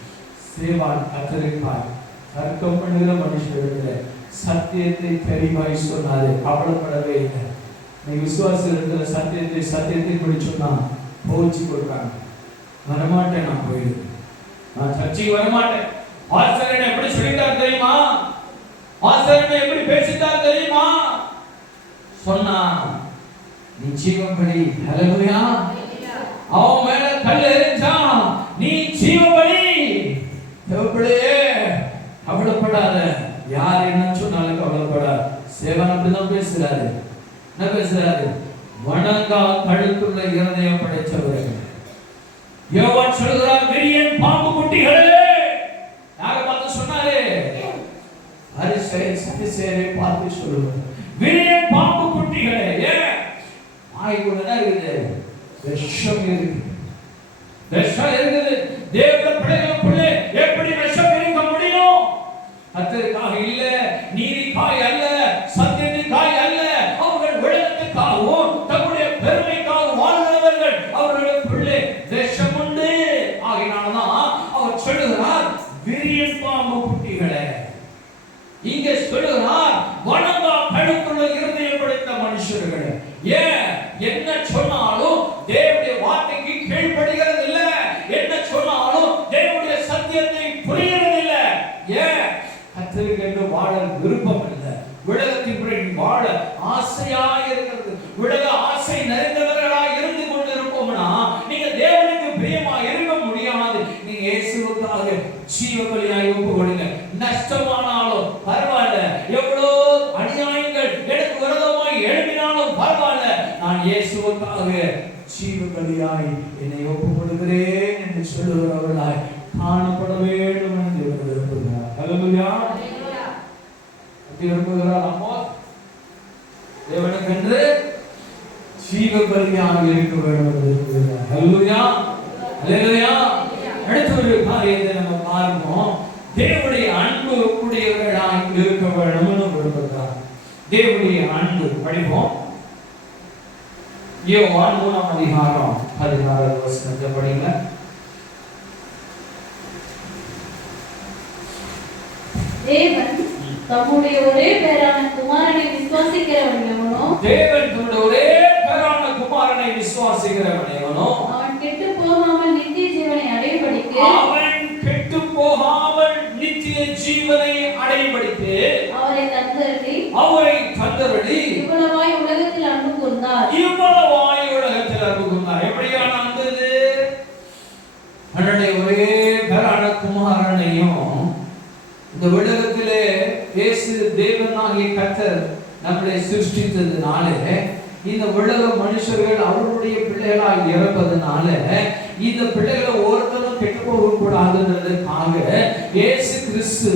சேவான் கர்த்தருக்காய் தர்க்கம் பண்ணுகிற மனுஷரிடத்தில் சத்தியத்தை தெளிவாய் சொன்னாரு. கவலைப்படவே இல்லை. நீ விசுவாசத்துல சத்தியத்தை படி சொன்னா போச்சு கொடுக்காங்க. வரமாட்டேன், நான் போயிடுவேன், நான் சர்ச்சைக்கு வரமாட்டேன். ஆசிரியர் எப்படி சொல்லிட்டார் தெரியுமா? ஆசிரியர் எப்படி பேசிட்டார் தெரியுமா? சொன்னா நீ ஜீவபலி. ஹல்லேலூயா. அவன் மேல கல் எறிஞ்சான், நீ ஜீவபலி. தேவப்பிள்ளையே, கவலைப்படாத. யார் என்ன சொன்னாலும் கவலைப்படாத. சேவன் அப்படிதான் பேசுறாரு. என்ன பேசுறாரு? வணங்கா கழுத்துள்ள இருதயம் படைத்தவர்கள். யோவான் சொல்கிறார், விரியன் பாம்பு குட்டிகளே. யார பார்த்து சொன்னாரு? பரிசேயரை பார்த்து சொல்லுவார், விரியன் பாம்பு குட்டிகளே. ஏன் ஆய்வுல இருக்குது? விஷம் இருக்கு, விஷம் இருக்குது. தேவ பிள்ளைகளுக்குள்ளே எப்படி விஷம் இருக்க முடியும்? கர்த்தருக்காக இல்ல, நீதிக்காய் அல்ல, சத்தியத்திற்காய் அல்ல, அவர்கள் உலகத்துக்காகவும் தம்முடைய பெருமைக்காகவும் வாழ்கிறவர்கள். அவர்களுக்குள்ளே விஷம் உண்டு. ஆகினால்தான் அவர் சொல்லுகிறார், விரியன் பாம்பு குட்டிகளே. இங்கே சொல்லுகிறார், வணங்கா கழுத்துள்ள இருதயம் படைத்த மனுஷர்களே. ஏன் என்ன சொன்னாலும் தேவனுடைய வார்த்தைக்கு கீழ்ப்படிகிறது இல்ல, என்ன சொன்னாலும் தேவனுடைய சத்தியத்தை புரிகிறது இல்ல. ஏன்? கர்த்தருக்கு என்று வாழ விருப்பம் இல்லை, உலகத்தின்படி வாழ ஆசையாக இருக்கிறது. உலக ஆசை நிறைந்தவர்களாக இருந்து கொண்டு இருப்போம்னா நீங்க தேவனுக்கு பிரியமா இருக்க முடியாது. நீங்க இயேசுவுக்காக ஜீவபலியாய் ஒப்பு கொடுங்க. நஷ்டமானாலும் பரவாயில்ல, எவ்வளோ அநியாயங்கள் எனக்கு விரோதமாய் எழுப்பினாலும் பரவாயில்ல, நான் இயேசுவுக்காக ஜீவபலியாய் என்னை ஒப்பு கொடுக்கிறேன் என்று சொல்லுகிறவர்களாய் காணப்பட வேண்டும் என்று விரும்புகிறார். ஹல்லேலூயா. விரும்புகிறார். அம்மா தேவனுக்கென்று ஜீவபலியாக இருக்க வேண்டும் என்று விரும்புகிறார். ஹல்லேலூயா. ஹல்லேலூயா. அடுத்த ஒரு காரியத்தை நம்ம பார்ப்போம். தேவனுடைய அன்பு உடையவர்களாய் இருக்க வேண்டும் என்று விரும்புகிறார். தேவனுடைய அன்பு படிப்போம். யோவான் 3ஆம் அதிகாரம் 16வது வசனத்தை படிங்க. தேவன் தம்முடைய ஒரே பேரான குமாரனை விசுவாசிக்கிறவன் எவனோ, தேவன் தம்முடைய ஒரே பேரான குமாரனை விசுவாசிக்கிறவன் எவனோ அவன் கெட்டு போகாமல் நித்திய ஜீவனை அடையும்படிக்கு, அவன் கெட்டு போகாமல் நித்திய ஜீவனை அடையும்படிக்கு அவரை தந்தருளி இவ்வளவாய் உலகத்தில் அன்பு கூர்ந்தார். இவ்வளவாய் உலகத்தில் அன்பு கூர்ந்தார். எப்படியான அன்பு இது? தன்னுடைய ஒரே பேரான குமாரனையும் இந்த உலகத்திலே இயேசு தேவனாகிய கர்த்தர் நம்மளை சிருஷ்டித்ததுனால, இந்த உலக மனுஷர்கள் அவருடைய பிள்ளைகளாக இருப்பதனால, இந்த பிள்ளைகளை ஒருத்தரும் கெட்டு போக கூடாதுன்றதுக்காக இயேசு கிறிஸ்து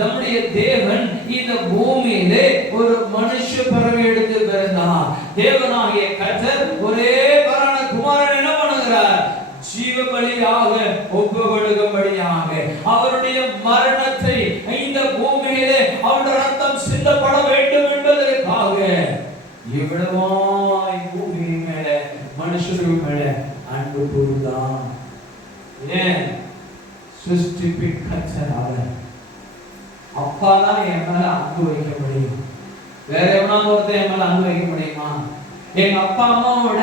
நம்முடைய தேவன் இந்த பூமியிலே ஒரு மனுஷ பிறவி எடுத்து பிறந்தார். தேவனாகிய கர்த்தர் ஒரே பேரான குமாரன் என்ன பண்ணுகிறார்? ஜீவபலியாக ஒப்பு கொடுக்கும்படியாக அவருடைய மரணத்தை இந்த பூமியிலே அவருடைய ரத்தம் சிந்தப்பட வேண்டும் என்பதற்காக இவ்வளவா கூர்ந்தான். ஏன்? சிருஷ்டிப்பின் கர்த்தர் அவர். அப்பா தான் என் மேல அன்பு வைக்க முடியும். வேற எவனாவது ஒருத்தர் என் மேல அன்பு வைக்க முடியுமா? எங்க அப்பா அம்மாவோட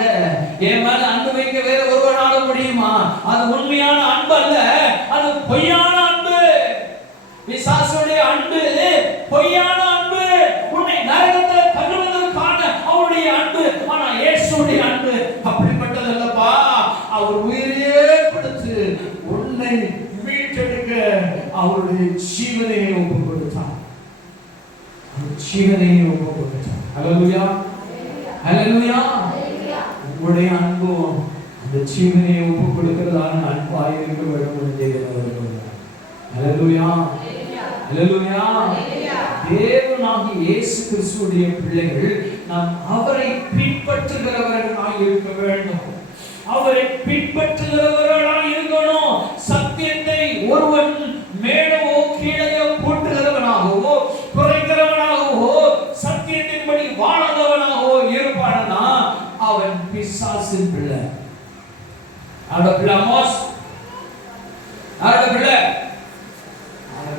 என் மேல அன்பு வைக்க வேற ஒருவனால முடியுமா? அது உண்மையான அன்பு அல்ல, அது பொய்யான அன்பு. பிசாசுடைய அன்பு பொய்யான அன்பு. உன்னை நரகத்தில் தள்ளுவதற்கான அவருடைய அன்பு. ஆனா இயேசுடைய அன்பு அப்படிப்பட்டதல்லப்பா. அவர் உயிரையே கொடுத்து உன்னை மீட்டெடுக்க அவருடைய ஜீவனையை ஒப்புக் கொடுத்தார். ஜீவனையை ஒப்புக் கொடுத்தார். ஹல்லேலூயா, ஹல்லேலூயா. உங்களுடைய அன்பு அந்த ஜீவனையை ஒப்புக் கொடுக்கிறதான அன்பாக இருக்க வேண்டும். ஹல்லேலூயா, ஹல்லேலூயா. தேவனாகிய இயேசு கிறிஸ்துவுடைய பிள்ளைகள் நாம் அவரை பின்பற்றுகிறவர்களாக இருக்க வேண்டும். அவரை பின்பற்றுகிறவர்களாக இருக்கணும். சத்தியத்தை ஒருவன் மேலவோ கீழே கூட்டுகிறவனாகவோ குறைக்கிறவனாகவோ சத்தியத்தின்படி வாழாதவனாகவோ இருப்பானா அவன் பிசாசின் பிள்ளை. அவனோட பிள்ளை மோஸ், அவனோட பிள்ளை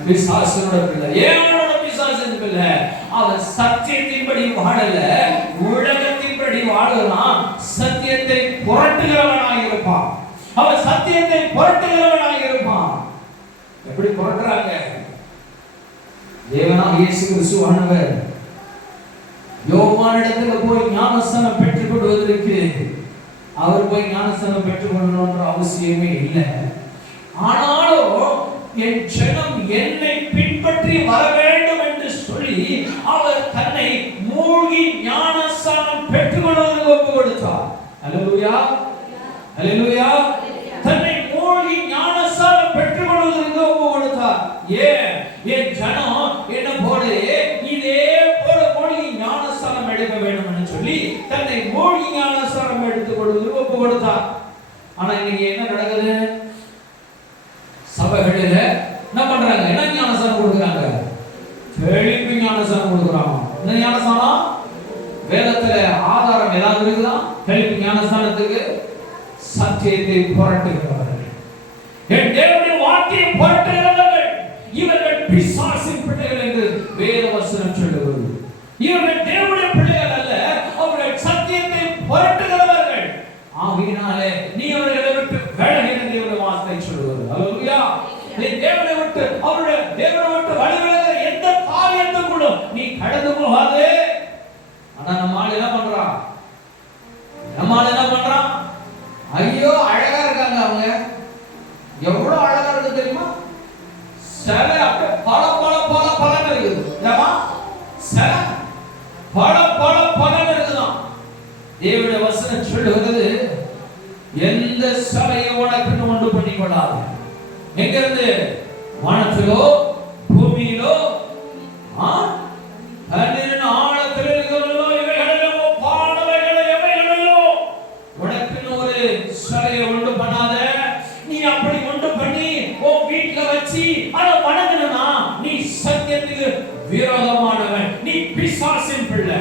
பிசாசனோட பிள்ளை. ஏன் அவனோட பிசாசின் பிள்ளை? அவன் சத்தியத்தின்படி வாழல, உலகத்தின்படி வாழலாம். சத்தியத்தை புரட்டுகிறவனாக இருப்பான். அவன் சத்தியத்தை புரட்டுகிறவனாக இருப்பான். எப்படி புரட்டுறாங்க? தேவனாகிய இயேசு கிறிஸ்துவானவர் யோவானிடத்துல போய் ஞானஸ்நானம் பெற்றுக் கொள்வதற்கு அவர் போய் ஞானஸ்நானம் பெற்றுக் கொள்ளணும்ன்ற அவசியமே இல்லை. ஆனாலும் என் ஜனம் என்னை பின்பற்றி வர வேண்டும் என்று சொல்லி அவர் தன்னை மூழ்கி ஞானஸ்நானம் பெற்றுக் கொள்வதற்கு ஒப்பு கொடுத்தார். ஹல்லேலூயா, ஹல்லேலூயா. தன்னை மூழ்கி ஞானஸ்நானம் பெற்றுக் கொள்வதற்கு ஒப்பு கொடுத்தார். ஏன்? என் ஜனம் என்ன போல இதே போல மூழ்கி ஞானஸ்நானம் எடுக்க வேண்டும் என்று சொல்லி தன்னை மூழ்கி ஞானஸ்நானம் எடுத்துக் கொள்வதற்கு ஒப்பு கொடுத்தார். ஆனா இன்னைக்கு என்ன நடக்குது? சபைகளில என்ன பண்றாங்க? என்ன ஞானஸ்நானம் கொடுக்குறாங்க? தெளிப்பு ஞானஸ்நானம் கொடுக்குறாங்க. என்ன ஞானஸ்நானம்? வேதத்துல ஆதாரம் ஏதாவது இருக்குதா தெளிப்பு ஞானஸ்நானத்துக்கு? சத்தியத்தை புரட்டுகிறவர்கள், என் தேவனுடைய வார்த்தையை புரட்டுகிறவர்கள், இவர்கள் பிசாசின் பிள்ளைகள் என்று வேத வசனம் சொல்லுகிறது. இவர்கள் தேவனுடைய பிள்ளைகள் அல்ல, அவர்கள் சத்தியத்தை புரட்டுகிறவர்கள். ஆகையினாலே நீ அவர்களை விட்டு விலகி என்று தேவனுடைய வார்த்தை சொல்லுகிறது. ஹல்லேலூயா. நீ தேவனை விட்டு அவருடைய தேவனை விட்டு வழிவிலகிற எந்த காரியத்துக்குள்ளும் நீ கடந்து போகாதே. ஆனா நம்ம ஆள் என்ன பண்றான்? நம்ம ஆள் என்ன பண்றான்? ஐயோ அழகா இருக்காங்க, அவங்க எவ்வளவு அழகா இருக்கு தெரியுமா? சில அப்படியே பல பல பல பலன் இருக்குது. இல்லமா? சில பல பல பலன் இருக்குதான். தேவனுடைய வசனம் சொல்லுகிறது, எந்த சபையை உனக்கு உண்டு பண்ணி கொள்ளாது. எங்க இருந்து? வானத்திலோ பூமியிலோ தண்ணீரின் ஆழத்தில் இருக்கிறதோ இவைகளிலோ பாடவைகளை எவைகளிலோ உனக்கு ஒரு சபையை உண்டு பண்ணாத. நீ அப்படி உண்டு பண்ணி உன் வீட்டுல வச்சு அதை வணங்கணும்னா நீ சத்தியத்துக்கு விரோதமானவன், நீ பிசாசின் பிள்ளை.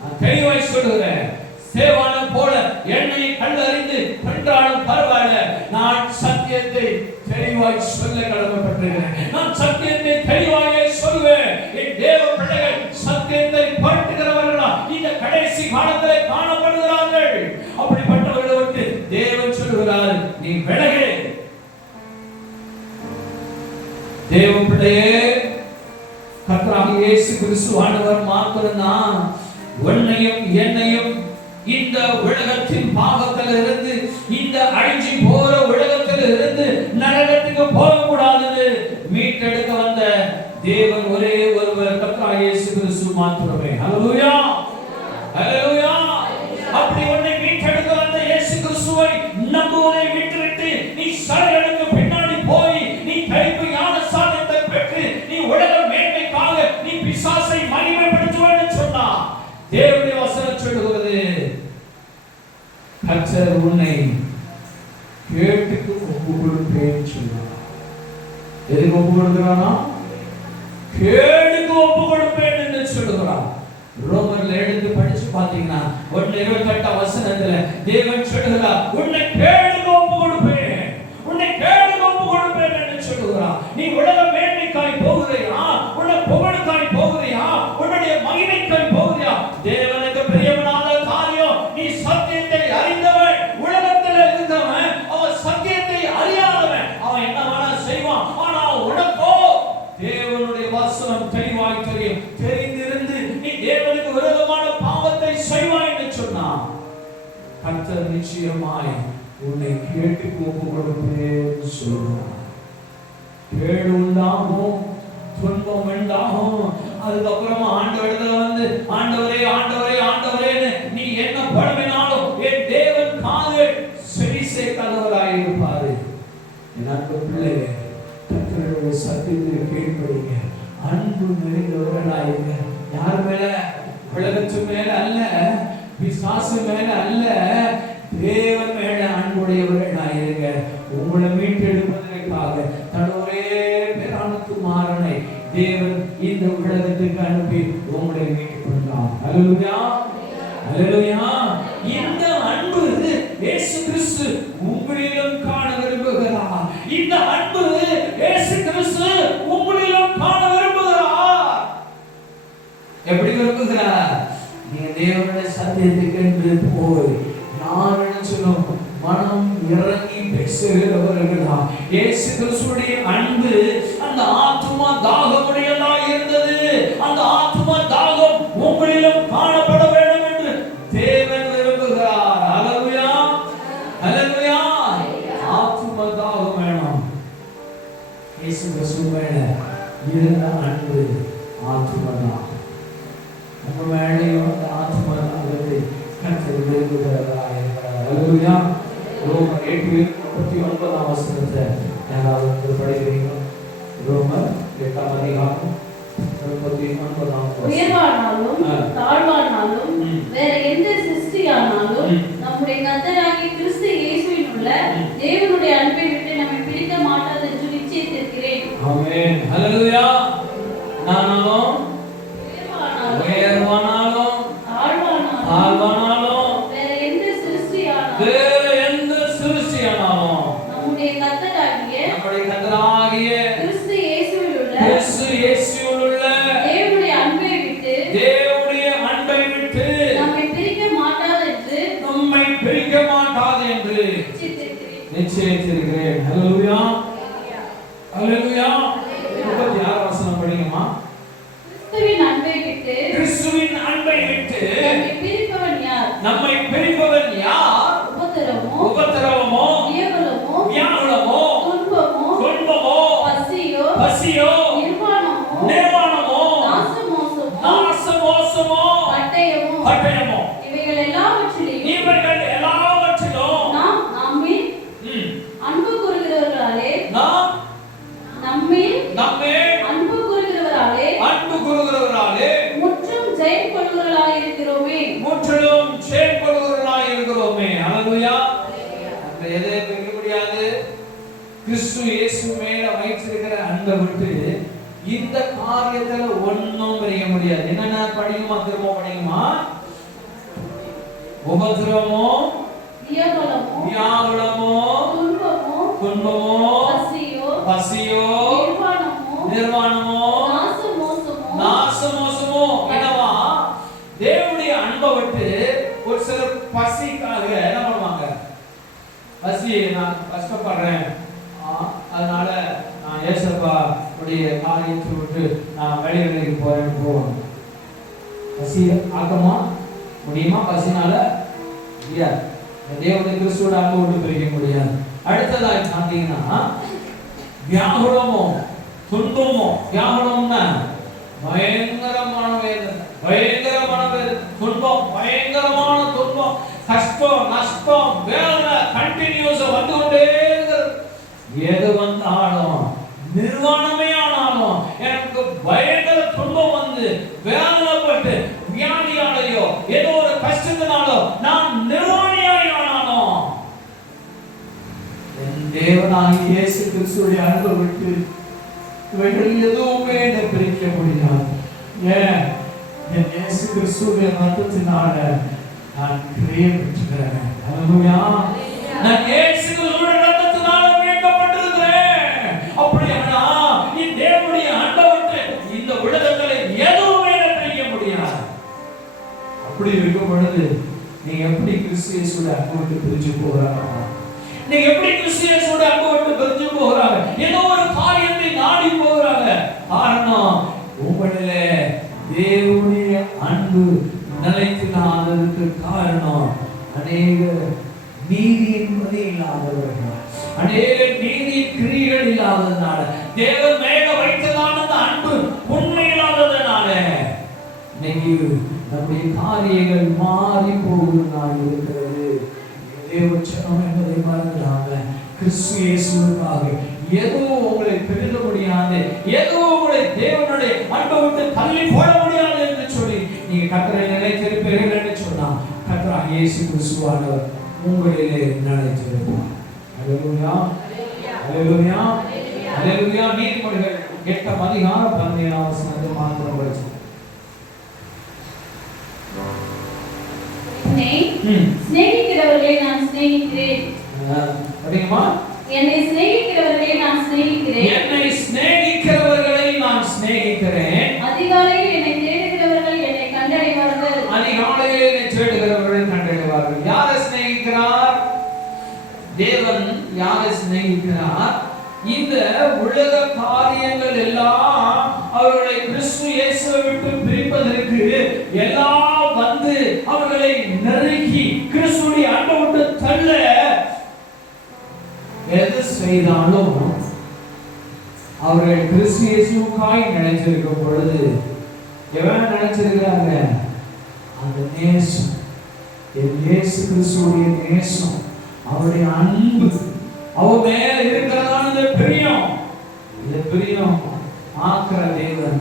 நான் தெளிவாய் சொல்லுகிறேன். சேவானம் போல என்னை கண்டறிந்து கண்டாலும் பரவாயில்ல, நான் சத்தியத்தை தெளிவாய் சொல்ல கடமைப்பட்டிருக்கிறேன். நான் சத்தியத்தை தெளிவாக சொல்லுவேன். என் தேவ பிள்ளைகள் சத்தியத்தை புரட்டுகிறவர்களா இந்த கடைசி காலத்தில் காணப்படுகிறார்கள். அப்படிப்பட்டவர்களை விட்டு தேவன் சொல்லுகிறார், நீ விலகு. தேவ பிள்ளையே, கர்த்தராகிய இயேசு கிறிஸ்துவானவர் மாத்திரம்தான் உன்னையும் என்னையும் இந்த உலகத்தின் பாவத்தில் இருந்து, இந்த அழிஞ்சு போற உலகத்தில் இருந்து நரகத்துக்கு போகக்கூடாது மீட்டெடுக்க வந்த தேவன் ஒரே ஒருவர், கர்த்தராகிய இயேசு கிறிஸ்து மாத்திரமே. ஹல்லேலூயா, ஹல்லேலூயா. அப்படி உன்னை மீட்டெடுக்க வந்த இயேசு கிறிஸ்துவை நம்புவதை விட்டுவிட்டு நீ சரளுக்கு பின்னாடி போய் நீ கைப்பு ஞானஸ்நானத்தை பெற்று நீ உலக மேன்மைக்காக நீ பிசாசை மகிமைப்படுத்துவேன்னு சொன்னா தேவனுடைய வசனம் சொல்லுகிறது, கர்த்தர் உன்னை கேட்டுக்கு ஒப்பு கொடுப்பேன்னு சொல்றார். எதுக்கு ஒப்பு கொடுக்கிறானா? கேட்டுக்கு ஒப்பு கொடுப்பேன் என்று சொல்லுகிறார். ரோமர்ல எடுத்து படிச்சு பாத்தீங்கன்னா 1:28 வசனத்துல தேவன் சொல்கிறார், உன்னை கேடுக்கு ஒப்பு கொடுப்பேன், உன்னை கேடுக்கு ஒப்பு கொடுப்பேன் என்று சொல்கிறார். நீ உலக மேன்மைக்காய் போகிறாயா, உன்னை புகழுக்காய் போகிறாயா, உன்னுடைய மகிமைக்காய் போகிறாயா? தேவனுக்கு பிரியமான காரியம், நீ சத்தியத்தை அறிந்தவன். உலகத்தில் இருந்தவன் அவன் சத்தியத்தை அறியாதவன், அவன் என்ன வேணா செய்வான். ஆனா உனக்கோ தேவனுடைய வசனம் தெளிவாய் தெரியும். தெரிந்திருந்து நீ தேவனுக்கு விரோதமான பாவத்தை செய்வாய் என்று சொன்னான், கர்த்தர் நிச்சயமாய் உன்னை கேட்டு ஒப்பு கொடுப்பேன் சொல்றார். கேடு உண்டாகும், துன்பம் உண்டாகும். அதுக்கப்புறமா ஆண்டவரிடத்துல வந்து ஆண்டவரே ஆண்டவரே ஆண்டவரேன்னு நீ என்ன பழமினாலும் என் தேவன் காதில் செவி சேர்க்காதவராய் இருப்பாரு. என் அன்பு பிள்ளை, கர்த்தருடைய சத்தியத்தை கீழ்ப்படிங்க, அன்பு நிறைந்தவர்களாயிருங்க. யார் மேல? உலகத்து மேல அல்ல, பிசாசு மேல அல்ல, தேவன் மேல அன்புடையவர்களாயிருங்க. உங்களை மீட்டெடுப்பதற்காக தன்னுடைய பேரான குமாரனை தேவன் இந்த உலகத்துக்கு அனுப்பி உங்களை மீட்டுக் கொண்டார். அல்லேலூயா, அல்லேலூயா. இந்த அன்பு இயேசு கிறிஸ்து உங்களிலும் காண விரும்புகிறார். இந்த அன்பு இயேசு கிறிஸ்து உங்களிலும் காண விரும்புகிறார். எப்படி விரும்புகிறார்? நீங்க தேவனுடைய சத்தியத்துக்கு என்று போய் நான் நினைச்சோம் மனம் இறங்கி பேசுகிறவர்களா? இயேசு கிறிஸ்துடைய அன்பு அந்த ஆத்துமா தாகமுடையதா இருந்தது. அந்த ஆத்துமா தாகம் உங்களிலும் காணப்பட வேண்டும் என்று தேவன் விரும்புகிறார். அல்லேலூயா, அல்லேலூயா. ஆத்துமா தாகம் வேணும். இயேசு கிறிஸ்து மேல இருந்த அன்பு ஆத்துமா தாகம். நம்ம மேலேயும் அந்த ஆத்துமா தாகத்தை கர்த்தர் விரும்புகிறார். அல்லேலூயா. ரோமர் 8:39 வசனத்தை யாராவது படிக்கிறீங்க? ரோமர் 8ஆம் அதிகாரம் 39. உயர்வானாலும் தாழ்வானாலும் வேற எந்த சிருஷ்டியானாலும் நம்முடைய கர்த்தராகிய கிறிஸ்து இயேசுவில் உள்ள தேவனுடைய அன்பை விட்டு நம்மை பிரிக்க மாட்டாது என்று நிச்சயித்திருக்கிறேன். ஆமென். அல்லேலூயா. நானாலும் உயர்வானாலும் தாழ்வானாலும் வேற எந்த சிருஷ்டியானாலும் நம்முடைய கர்த்தராகிய கிறிஸ்து இயேசுவில் உள்ள தேவனுடைய அன்பை விட்டு நம்மை பிரிக்க மாட்டாது என்று நிச்சயித்திருக்கிறேன். அல்லேலூயா, அல்லேலூயா. 36 வசனம் படிங்கம்மா. கிறிஸ்துவின் அன்பை விட்டு நம்மை பிரிப்பவன் யார்? உபத்திரவமோ வியாகுலமோ துன்பமோ பசியோ நிர்வாணமோ நாசமோசமோ பட்டயமோ இவைகள் எல்லாவற்றிலும் நாம் நம்மில் அன்பு கூறுகிறவர்களாலே முற்றும் ஜெயம் கொள்கிறவர்களாய் இருக்கிறோமே. அல்லேலூயா. அந்த எதை பிரிக்க முடியாது? கிறிஸ்து இயேசு மேல வைத்திருக்கிற அன்பை விட்டு இந்த காரியத்துல ஒண்ணும் பிரிக்க முடியாது. என்னன்னா படிக்குமா, திரும்ப படிக்குமா? உபத்திரவமோ வியாகுலமோ துன்பமோ பசியோ நிர்வாணமோ நாசமோசமோ என்னவா? தேவனுடைய அன்பை விட்டு ஒரு சிலர் பசிக்காக என்ன பண்ணுவாங்க? பசி, நான் கஷ்டப்படுறேன், அதனால நான் ஏசப்பா உடைய காரியத்தை விட்டு நான் வெளியிலைக்கு போறேன்னு போவாங்க. பசி ஆக்கமா முடியுமா? பசினால முடியாது. தேவனுடைய கிறிஸ்துவோட அன்பை விட்டு பிரிக்க முடியாது. அடுத்ததாக பார்த்தீங்கன்னா வியாகுலமோ துன்பமோ. வியாகுலம்னா பயங்கரமான வேதனை, துன்பம், பயங்கரமான துன்பம், கஷ்டம், நஷ்டம், வேதனை கண்டினியூஸா வந்து கொண்டே இருக்கிறது. எது வந்தாலும், நிர்வாணமே ஆனாலும், எனக்கு பயங்கர துன்பம் வந்து வேதனைப்பட்டு வியாதியாலையோ ஏதோ ஒரு கஷ்டத்தினாலோ நான் நிர்வாணியாய் ஆனாலும் என் தேவனாகிய இயேசு கிறிஸ்துவின் அன்பை விட்டு இவைகள் எதுவுமே என்னை பிரிக்க முடியாது. ஏன்? என் இயேசு கிறிஸ்துவின் ரத்தத்தினால நான் கிரியை பெற்றுக்கிறேன். ஹல்லேலூயா. நான் இயேசு கிறிஸ்துவின் ரத்தத்தினால மீட்கப்பட்டிருக்கிறேன். அப்படியானா இந்த தேவனுடைய அன்பை விட்டு இந்த உலகத்துல எதுவுமே பிரிக்க முடியாது. அப்படி இருக்கும் பொழுது நீங்க எப்படி கிறிஸ்து இயேசுவோட அன்பை விட்டு பிரிஞ்சு போகிறாங்க? நீங்க எப்படி கிறிஸ்து இயேசுவோட அன்பை விட்டு பிரிஞ்சு போகிறாங்க? ஏதோ ஒரு காரியத்தை நாடி போகிறாங்க. காரணம் உங்களிலே தேவனுடைய அன்பு நிலைத்தில்லாததற்கு காரணம் அநேக நீதியின்படி இல்லாதவர்கள், அநேக நீதி கிரியைகள் இல்லாததுனால, தேவன் மேல வைத்ததான அந்த அன்பு உண்மை இல்லாததுனால இன்னைக்கு நம்முடைய காரியங்கள் மாறி போகுதுனால இருக்கிறது. தேவச்சனம் என்பதை மறந்துடாம கிறிஸ்து இயேசுவுக்காக ஏதோ உங்களை பெருக முடியாது, ஏதோ உங்களை தேவனுடைய அன்பை விட்டு தள்ளி போட முடியாது என்று சொல்லி நீங்க கர்த்தரை நிலைத்திருப்பீர்கள் என்று சொன்னா கர்த்தராகிய இயேசு கிறிஸ்துவானவர் உங்களிலே நிலைத்திருப்பார். ஹல்லேலூயா, ஹல்லேலூயா, ஹல்லேலூயா. நீதிமொழிகள் 8:17 மாத்திரம் படிச்சு. சிநேகிக்கிறவர்களை நான் சிநேகிக்கிறேன். அப்படிங்கம்மா, என்னை சிநேகிக்கிறவர்களை நான் சிநேகிக்கிறேன். என்னை சிநேகிக்கிறவர்களை நான் சிநேகிக்கிறேன். அதிகாலையில் என்னை தேடுகிறவர்கள் என்னை கண்டடைவார்கள். அதிகாலையில் என்னை தேடுகிறவர்கள் கண்டடைவார்கள். யாரை சிநேகிக்கிறார்? தேவன் யாரை சிநேகிக்கிறார்? இந்த உலக காரியங்கள் எல்லாம் அவர்களை கிறிஸ்து இயேசுவை விட்டு பிரிப்பதற்கு எல்லாம் வந்து அவர்களை நெருக்கி கிறிஸ்துவுடைய அன்பை விட்டு தள்ள எது செய்தாலும் அவர்கள் கிறிஸ்து இயேசுவுக்காய் நினைச்சிருக்கும் பொழுது எவன் நினைச்சிருக்கிறாங்க? அந்த நேசம், இயேசு கிறிஸ்துவுடைய நேசம், அவருடைய அன்பு, அவர் மேல இருக்கிறதான இந்த பிரியம், இந்த பிரியம் ஆக்கிற தேவன்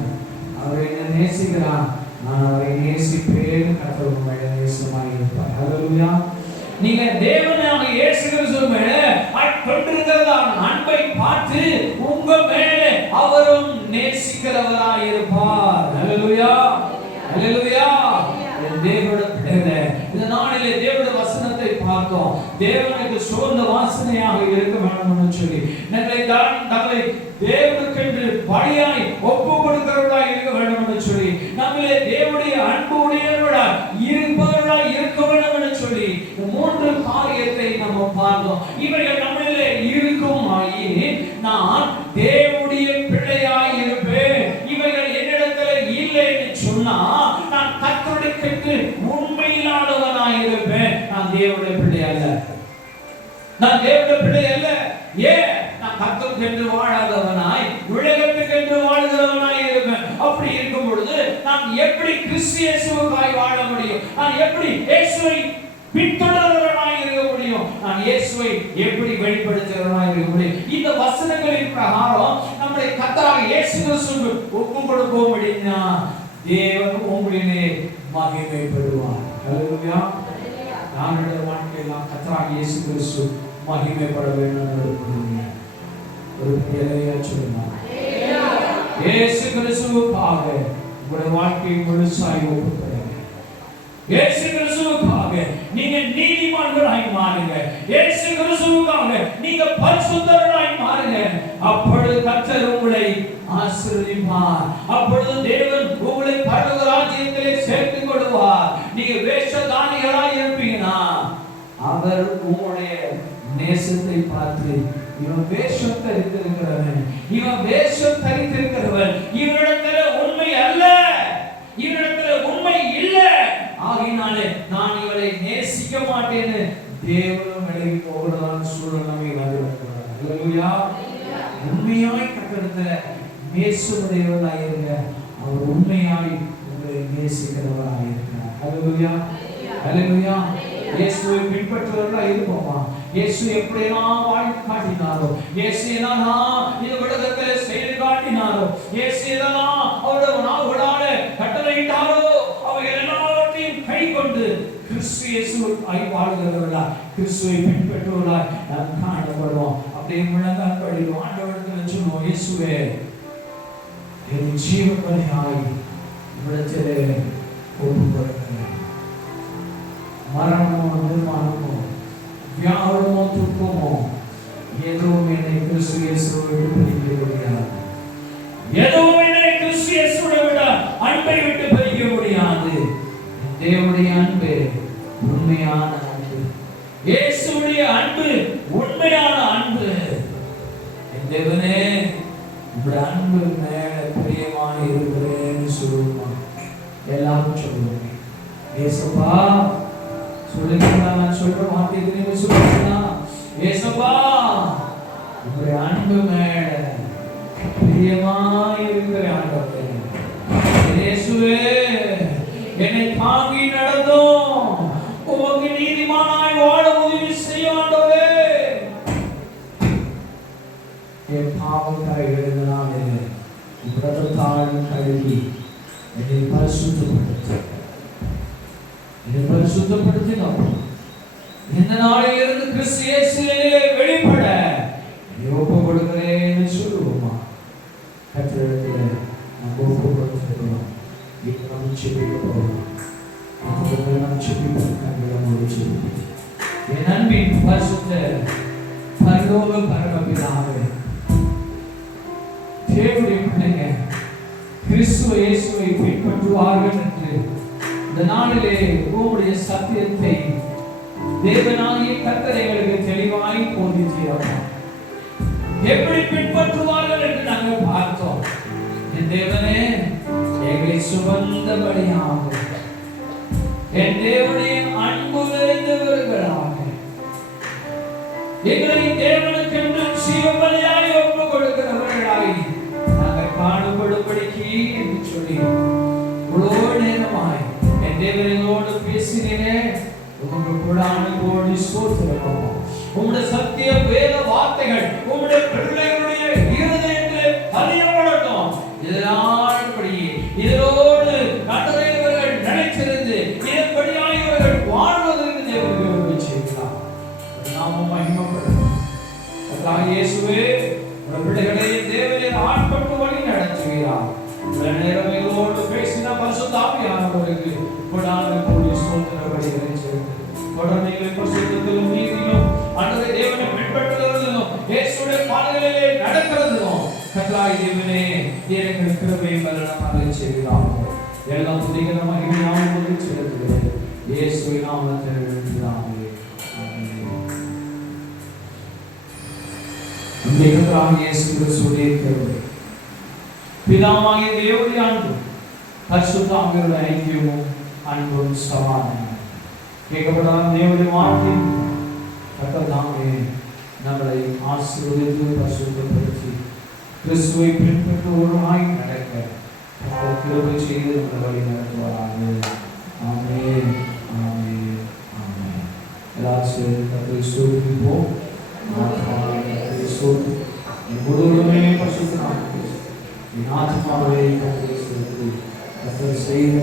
அவரை என்ன நேசிக்கிறான், நான் அவரை நேசிப்பேன். கர்த்தர் மேல நேசமாய் இருப்பார். ஹல்லேலூயா. நீங்க தேவனாக இயேசு கிறிஸ்து மேல கொண்டிருக்கிறதான அன்பை பார்த்து உங்க மேல அவரும் நேசிக்கிறவராய் இருப்பார். ஹல்லேலூயா, ஹல்லேலூயா. தேவனுடைய பிள்ளைகளே, இந்த நாளிலே தேவனுடைய வசனத்தை பார்த்தோம். தேவனுக்கு சுகந்த வாசனையாக இருக்க வேண்டும் என்று சொல்லி நம்மை தேவனுக்கென்று பலியாய் ஒப்பு கொடுக்கிறவர்களாய் இருக்க வேண்டும் என்று சொல்லி நம்மளே தேவனுடைய அன்பு உடையவர்களாய் இருப்பவர்களாய் இருக்க வேண்டும் என்று சொல்லி மூன்று காரியத்தை நம்ம பார்த்தோம். இவைகள் நம்மளிலே இருக்குமாயின் நான் தேவனுடைய பிள்ளையாய் இருப்பேன். இவைகள் என்னிடத்தில் இல்லை என்று சொன்னா நான் கர்த்தருடைய கட்டு உண்மை இல்லாதவனாய் இருப்பேன். நான் தேவனுடைய பிள்ளை அல்ல, நான் தேவனுடைய பிள்ளை அல்ல. ஏன்? நான் கர்த்தருக்கு என்று வாழாதவனாய் உலகத்துக்கு என்று வாழ்கிறவனாய் இருப்பேன். அப்படி இருக்கும் பொழுது நான் எப்படி கிறிஸ்து இயேசுவுக்காய் வாழ முடியும்? நான் எப்படி இயேசுவை பின்தொடர்கிறவனாய் இருக்க முடியும்? நான் இயேசுவை எப்படி வெளிப்படுத்துகிறவனாய் இருக்க முடியும்? இந்த வசனங்களின் பிரகாரம் நம்முடைய கர்த்தராகிய இயேசு கிறிஸ்துவுக்கு ஒப்பு கொடுப்போம் அப்படின்னா தேவன் உங்களிலே மகிமைப்படுவார். ஹல்லேலூயா. நம்முடைய வாழ்க்கையில் கர்த்தராகிய இயேசு கிறிஸ்து மகிமைப்பட வேண்டும் என்று ஒரு பெரிய சொல்லுங்க. இயேசு கிறிஸ்துவுக்காக உங்களுடைய வாழ்க்கையை முழுசாய் ஒப்புக்கொடுங்க. இயேசு கிறிஸ்துவுக்காக நீங்க நீதிமான்களாய் மாறுங்க. இயேசு கிறிஸ்துவுக்காக நீங்க பரிசுத்தர்களாய் மாறுங்க. அப்பொழுது கர்த்தர் உங்களை ஆசீர்வதிப்பார். அப்பொழுது தேவன் உங்களை பரலோக ராஜ்யத்திலே சேர்த்துக் கொள்வார். நீங்க வேஷதானிகளாய் இருப்பீங்கன்னா அவர் உங்களுடைய நேசத்தை பார்த்து இவன் வேஷம் தரித்திருக்கிறவன், இவன் வேஷம் தரித்திருக்கிறவன், இவனிடத்துல உண்மை அல்ல, இவனிடத்துல உண்மை இல்லை, ஆகினாலே நான் இவளை நேசிக்க மாட்டேன்னு தேவனும் விலகி போகிறதான சூழல் நம்மை வந்திருக்கிறார். ஹல்லேலூயா. உண்மையாய் கர்த்தரிடத்துல நேசமுடையவராய் இருங்க. அவர் உண்மையாய் உங்களை நேசிக்கிறவராய் இருக்கிறார். ஹல்லேலூயா, ஹல்லேலூயா. இயேசுவை பின்பற்றுவர்களாய் இருப்போமா? இயேசு எப்படியெல்லாம் வாழ்ந்து காட்டினாரோ, இயேசு என்னெல்லாம் இந்த உலகத்தில் செய்து காட்டினாரோ, இயேசு என்னெல்லாம் அவருடைய நாவுகளால கட்டளையிட்டாரோ, அவைகள் எல்லாவற்றையும் கை கொண்டு கிறிஸ்து இயேசுவை வாழ்கிறவர்களா, கிறிஸ்துவை பின்பற்றுவர்களா நாம் காணப்படுவோம். அப்படியே முழங்கால் படிவோம். ஆண்டவரிடத்தில் சொல்லுவோம், இயேசுவே என் ஜீவ பலியாய் இவ்விடத்திலே ஒப்புக்கொடுக்கிறேன். மரணமோ நிர்மாணமோ வியாபாரமோ துக்கமோ எதுவும் என்னை கிறிஸ்து இயேசுவை விட்டு பிரிக்க முடியாது. எதுவும் என்னை கிறிஸ்து இயேசுவை விட அன்பை விட்டு பிரிக்க முடியாது. தேவனுடைய அன்பு உண்மையான அன்பு. இயேசுவுடைய அன்பு உண்மையான அன்பு. என் தேவனே, உங்களுடைய அன்பு மேல பிரியமாக இருக்கிறேன்னு சொல்லுவோம். எல்லாரும் சொல்லுவோம். ஏசப்பா சொல்லுங்க, நான் சொல்ற வார்த்தைக்கு நீங்க சொல்லுங்க. ஏசப்பா, உங்களுடைய அன்பு மேல பிரியமாக இருக்கிற ஆண்டவரே, இயேசுவே, என்னை தாங்கி நடந்தும் உமக்கு நீதிமானாய் வாழ உதவி செய்ய ஆண்டவரே. என் பாவத்தை எழுதினாலே உலகத்தால் கழுவி என்னை பரிசுத்தப்படுத்தினோம். இந்த நாளில் இருந்து கிறிஸ்து இயேசுவிலே வெளிப்பட ஒப்பு கொடுக்கிறேன்னு சொல்லுவோமா? கர்த்தரிடத்திலே நாம் ஒப்பு கொடுத்திருக்கிறோம். இப்போ நம்ம செபிக்க போகிறோம். நாம் செபிப்போம். கண்களை மூடி செபிப்போம். என் அன்பின் பரிசுத்த பரலோக பரமபிதாவே, தேவனுடைய பிள்ளைங்க கிறிஸ்து இயேசுவை பின்பற்றுவார்கள் என்று இந்த நாளிலே உம்முடைய சத்தியத்தை தேவனாகிய கர்த்தர் எங்களுக்கு தெளிவாய் போதித்தீரப்பா. எப்படி பின்பற்றுவார்கள் என்று நாங்கள் பார்த்தோம். என் தேவனே, எங்களை சுமந்தபடியாக என் தேவனுடைய அன்பு நிறைந்தவர்களாக எங்களை தேவனுக்கென்று ஜீவபலியாய் ஒப்பு கொடுக்கிறவர்களாய் நாங்கள் காணப்படும்படிக்கு என்று சொல்லி இவ்வளோ நேரமாய் என் தேவனோடு பேசினேனே. உமக்கு கூடானோடு ஸ்தோத்திரம். உம்முடைய சத்திய வேத வார்த்தைகள் உம்முடைய பிள்ளைகளுடைய இருதயத்திலே பதியப்படட்டும். இதனால்படி இதனோடு கட்டளைகள் நினைத்திருந்து இதன்படியாய் இவர்கள் வாழ்வதற்கு தேவனுக்கு செய்யலாம். நாமும் மகிமைப்படணும். இயேசுவே, உடைய பிள்ளைகளை தேவனே ஆட்கொண்டு வழி நடத்துகிறார். நேரம் எங்களோடு பேசின பரிசுத்த ஆவியானவருக்கு கூடானோடு ஸ்தோத்திரங்களை தொடர்ந்து பரிசுத்தத்திலும் நீதியிலும் ஆண்டவரே தேவனை பின்பற்றுவதிலும் இயேசுவுடைய பாதைகளிலே நடக்கிறதிலும் கர்த்தராகிய தேவனே எங்கள் கிருபையை பலனமாக செய்கிறார். எல்லாம் துதிக்கிற மகிமையாக உங்களுக்கு செலுத்துகிறேன். இயேசுவின் நாமத்தில் வேண்டுகிறேன். நம்முடைய கர்த்தராகிய இயேசு கிறிஸ்துவின் கிருபை, பிதாவாகிய தேவனுடைய அன்பு, பரிசுத்த ஆவியானவருடைய ஐக்கியமும் அன்பும் சமாதானமும் கேட்கப்படாத தேவனுடைய வார்த்தை கர்த்தர் தாமே நம்மளை ஆசீர்வதித்து பரிசுத்தப்படுத்தி கிறிஸ்துவை பின்பற்றுவோராய் நடக்க கர்த்தர் கிருபை செய்து நம்மை வழி நடத்துவாராக. ஆமென், ஆமென், ஆமென். எல்லாரும் கர்த்தரை ஸ்தோத்திரிப்போம். கர்த்தரை ஸ்தோத்திரி. முழுவதுமே பரிசுத்த நாமத்தில் என் ஆத்மாவை கர்த்தரை ஸ்தோத்திரி. கர்த்தர் செய்த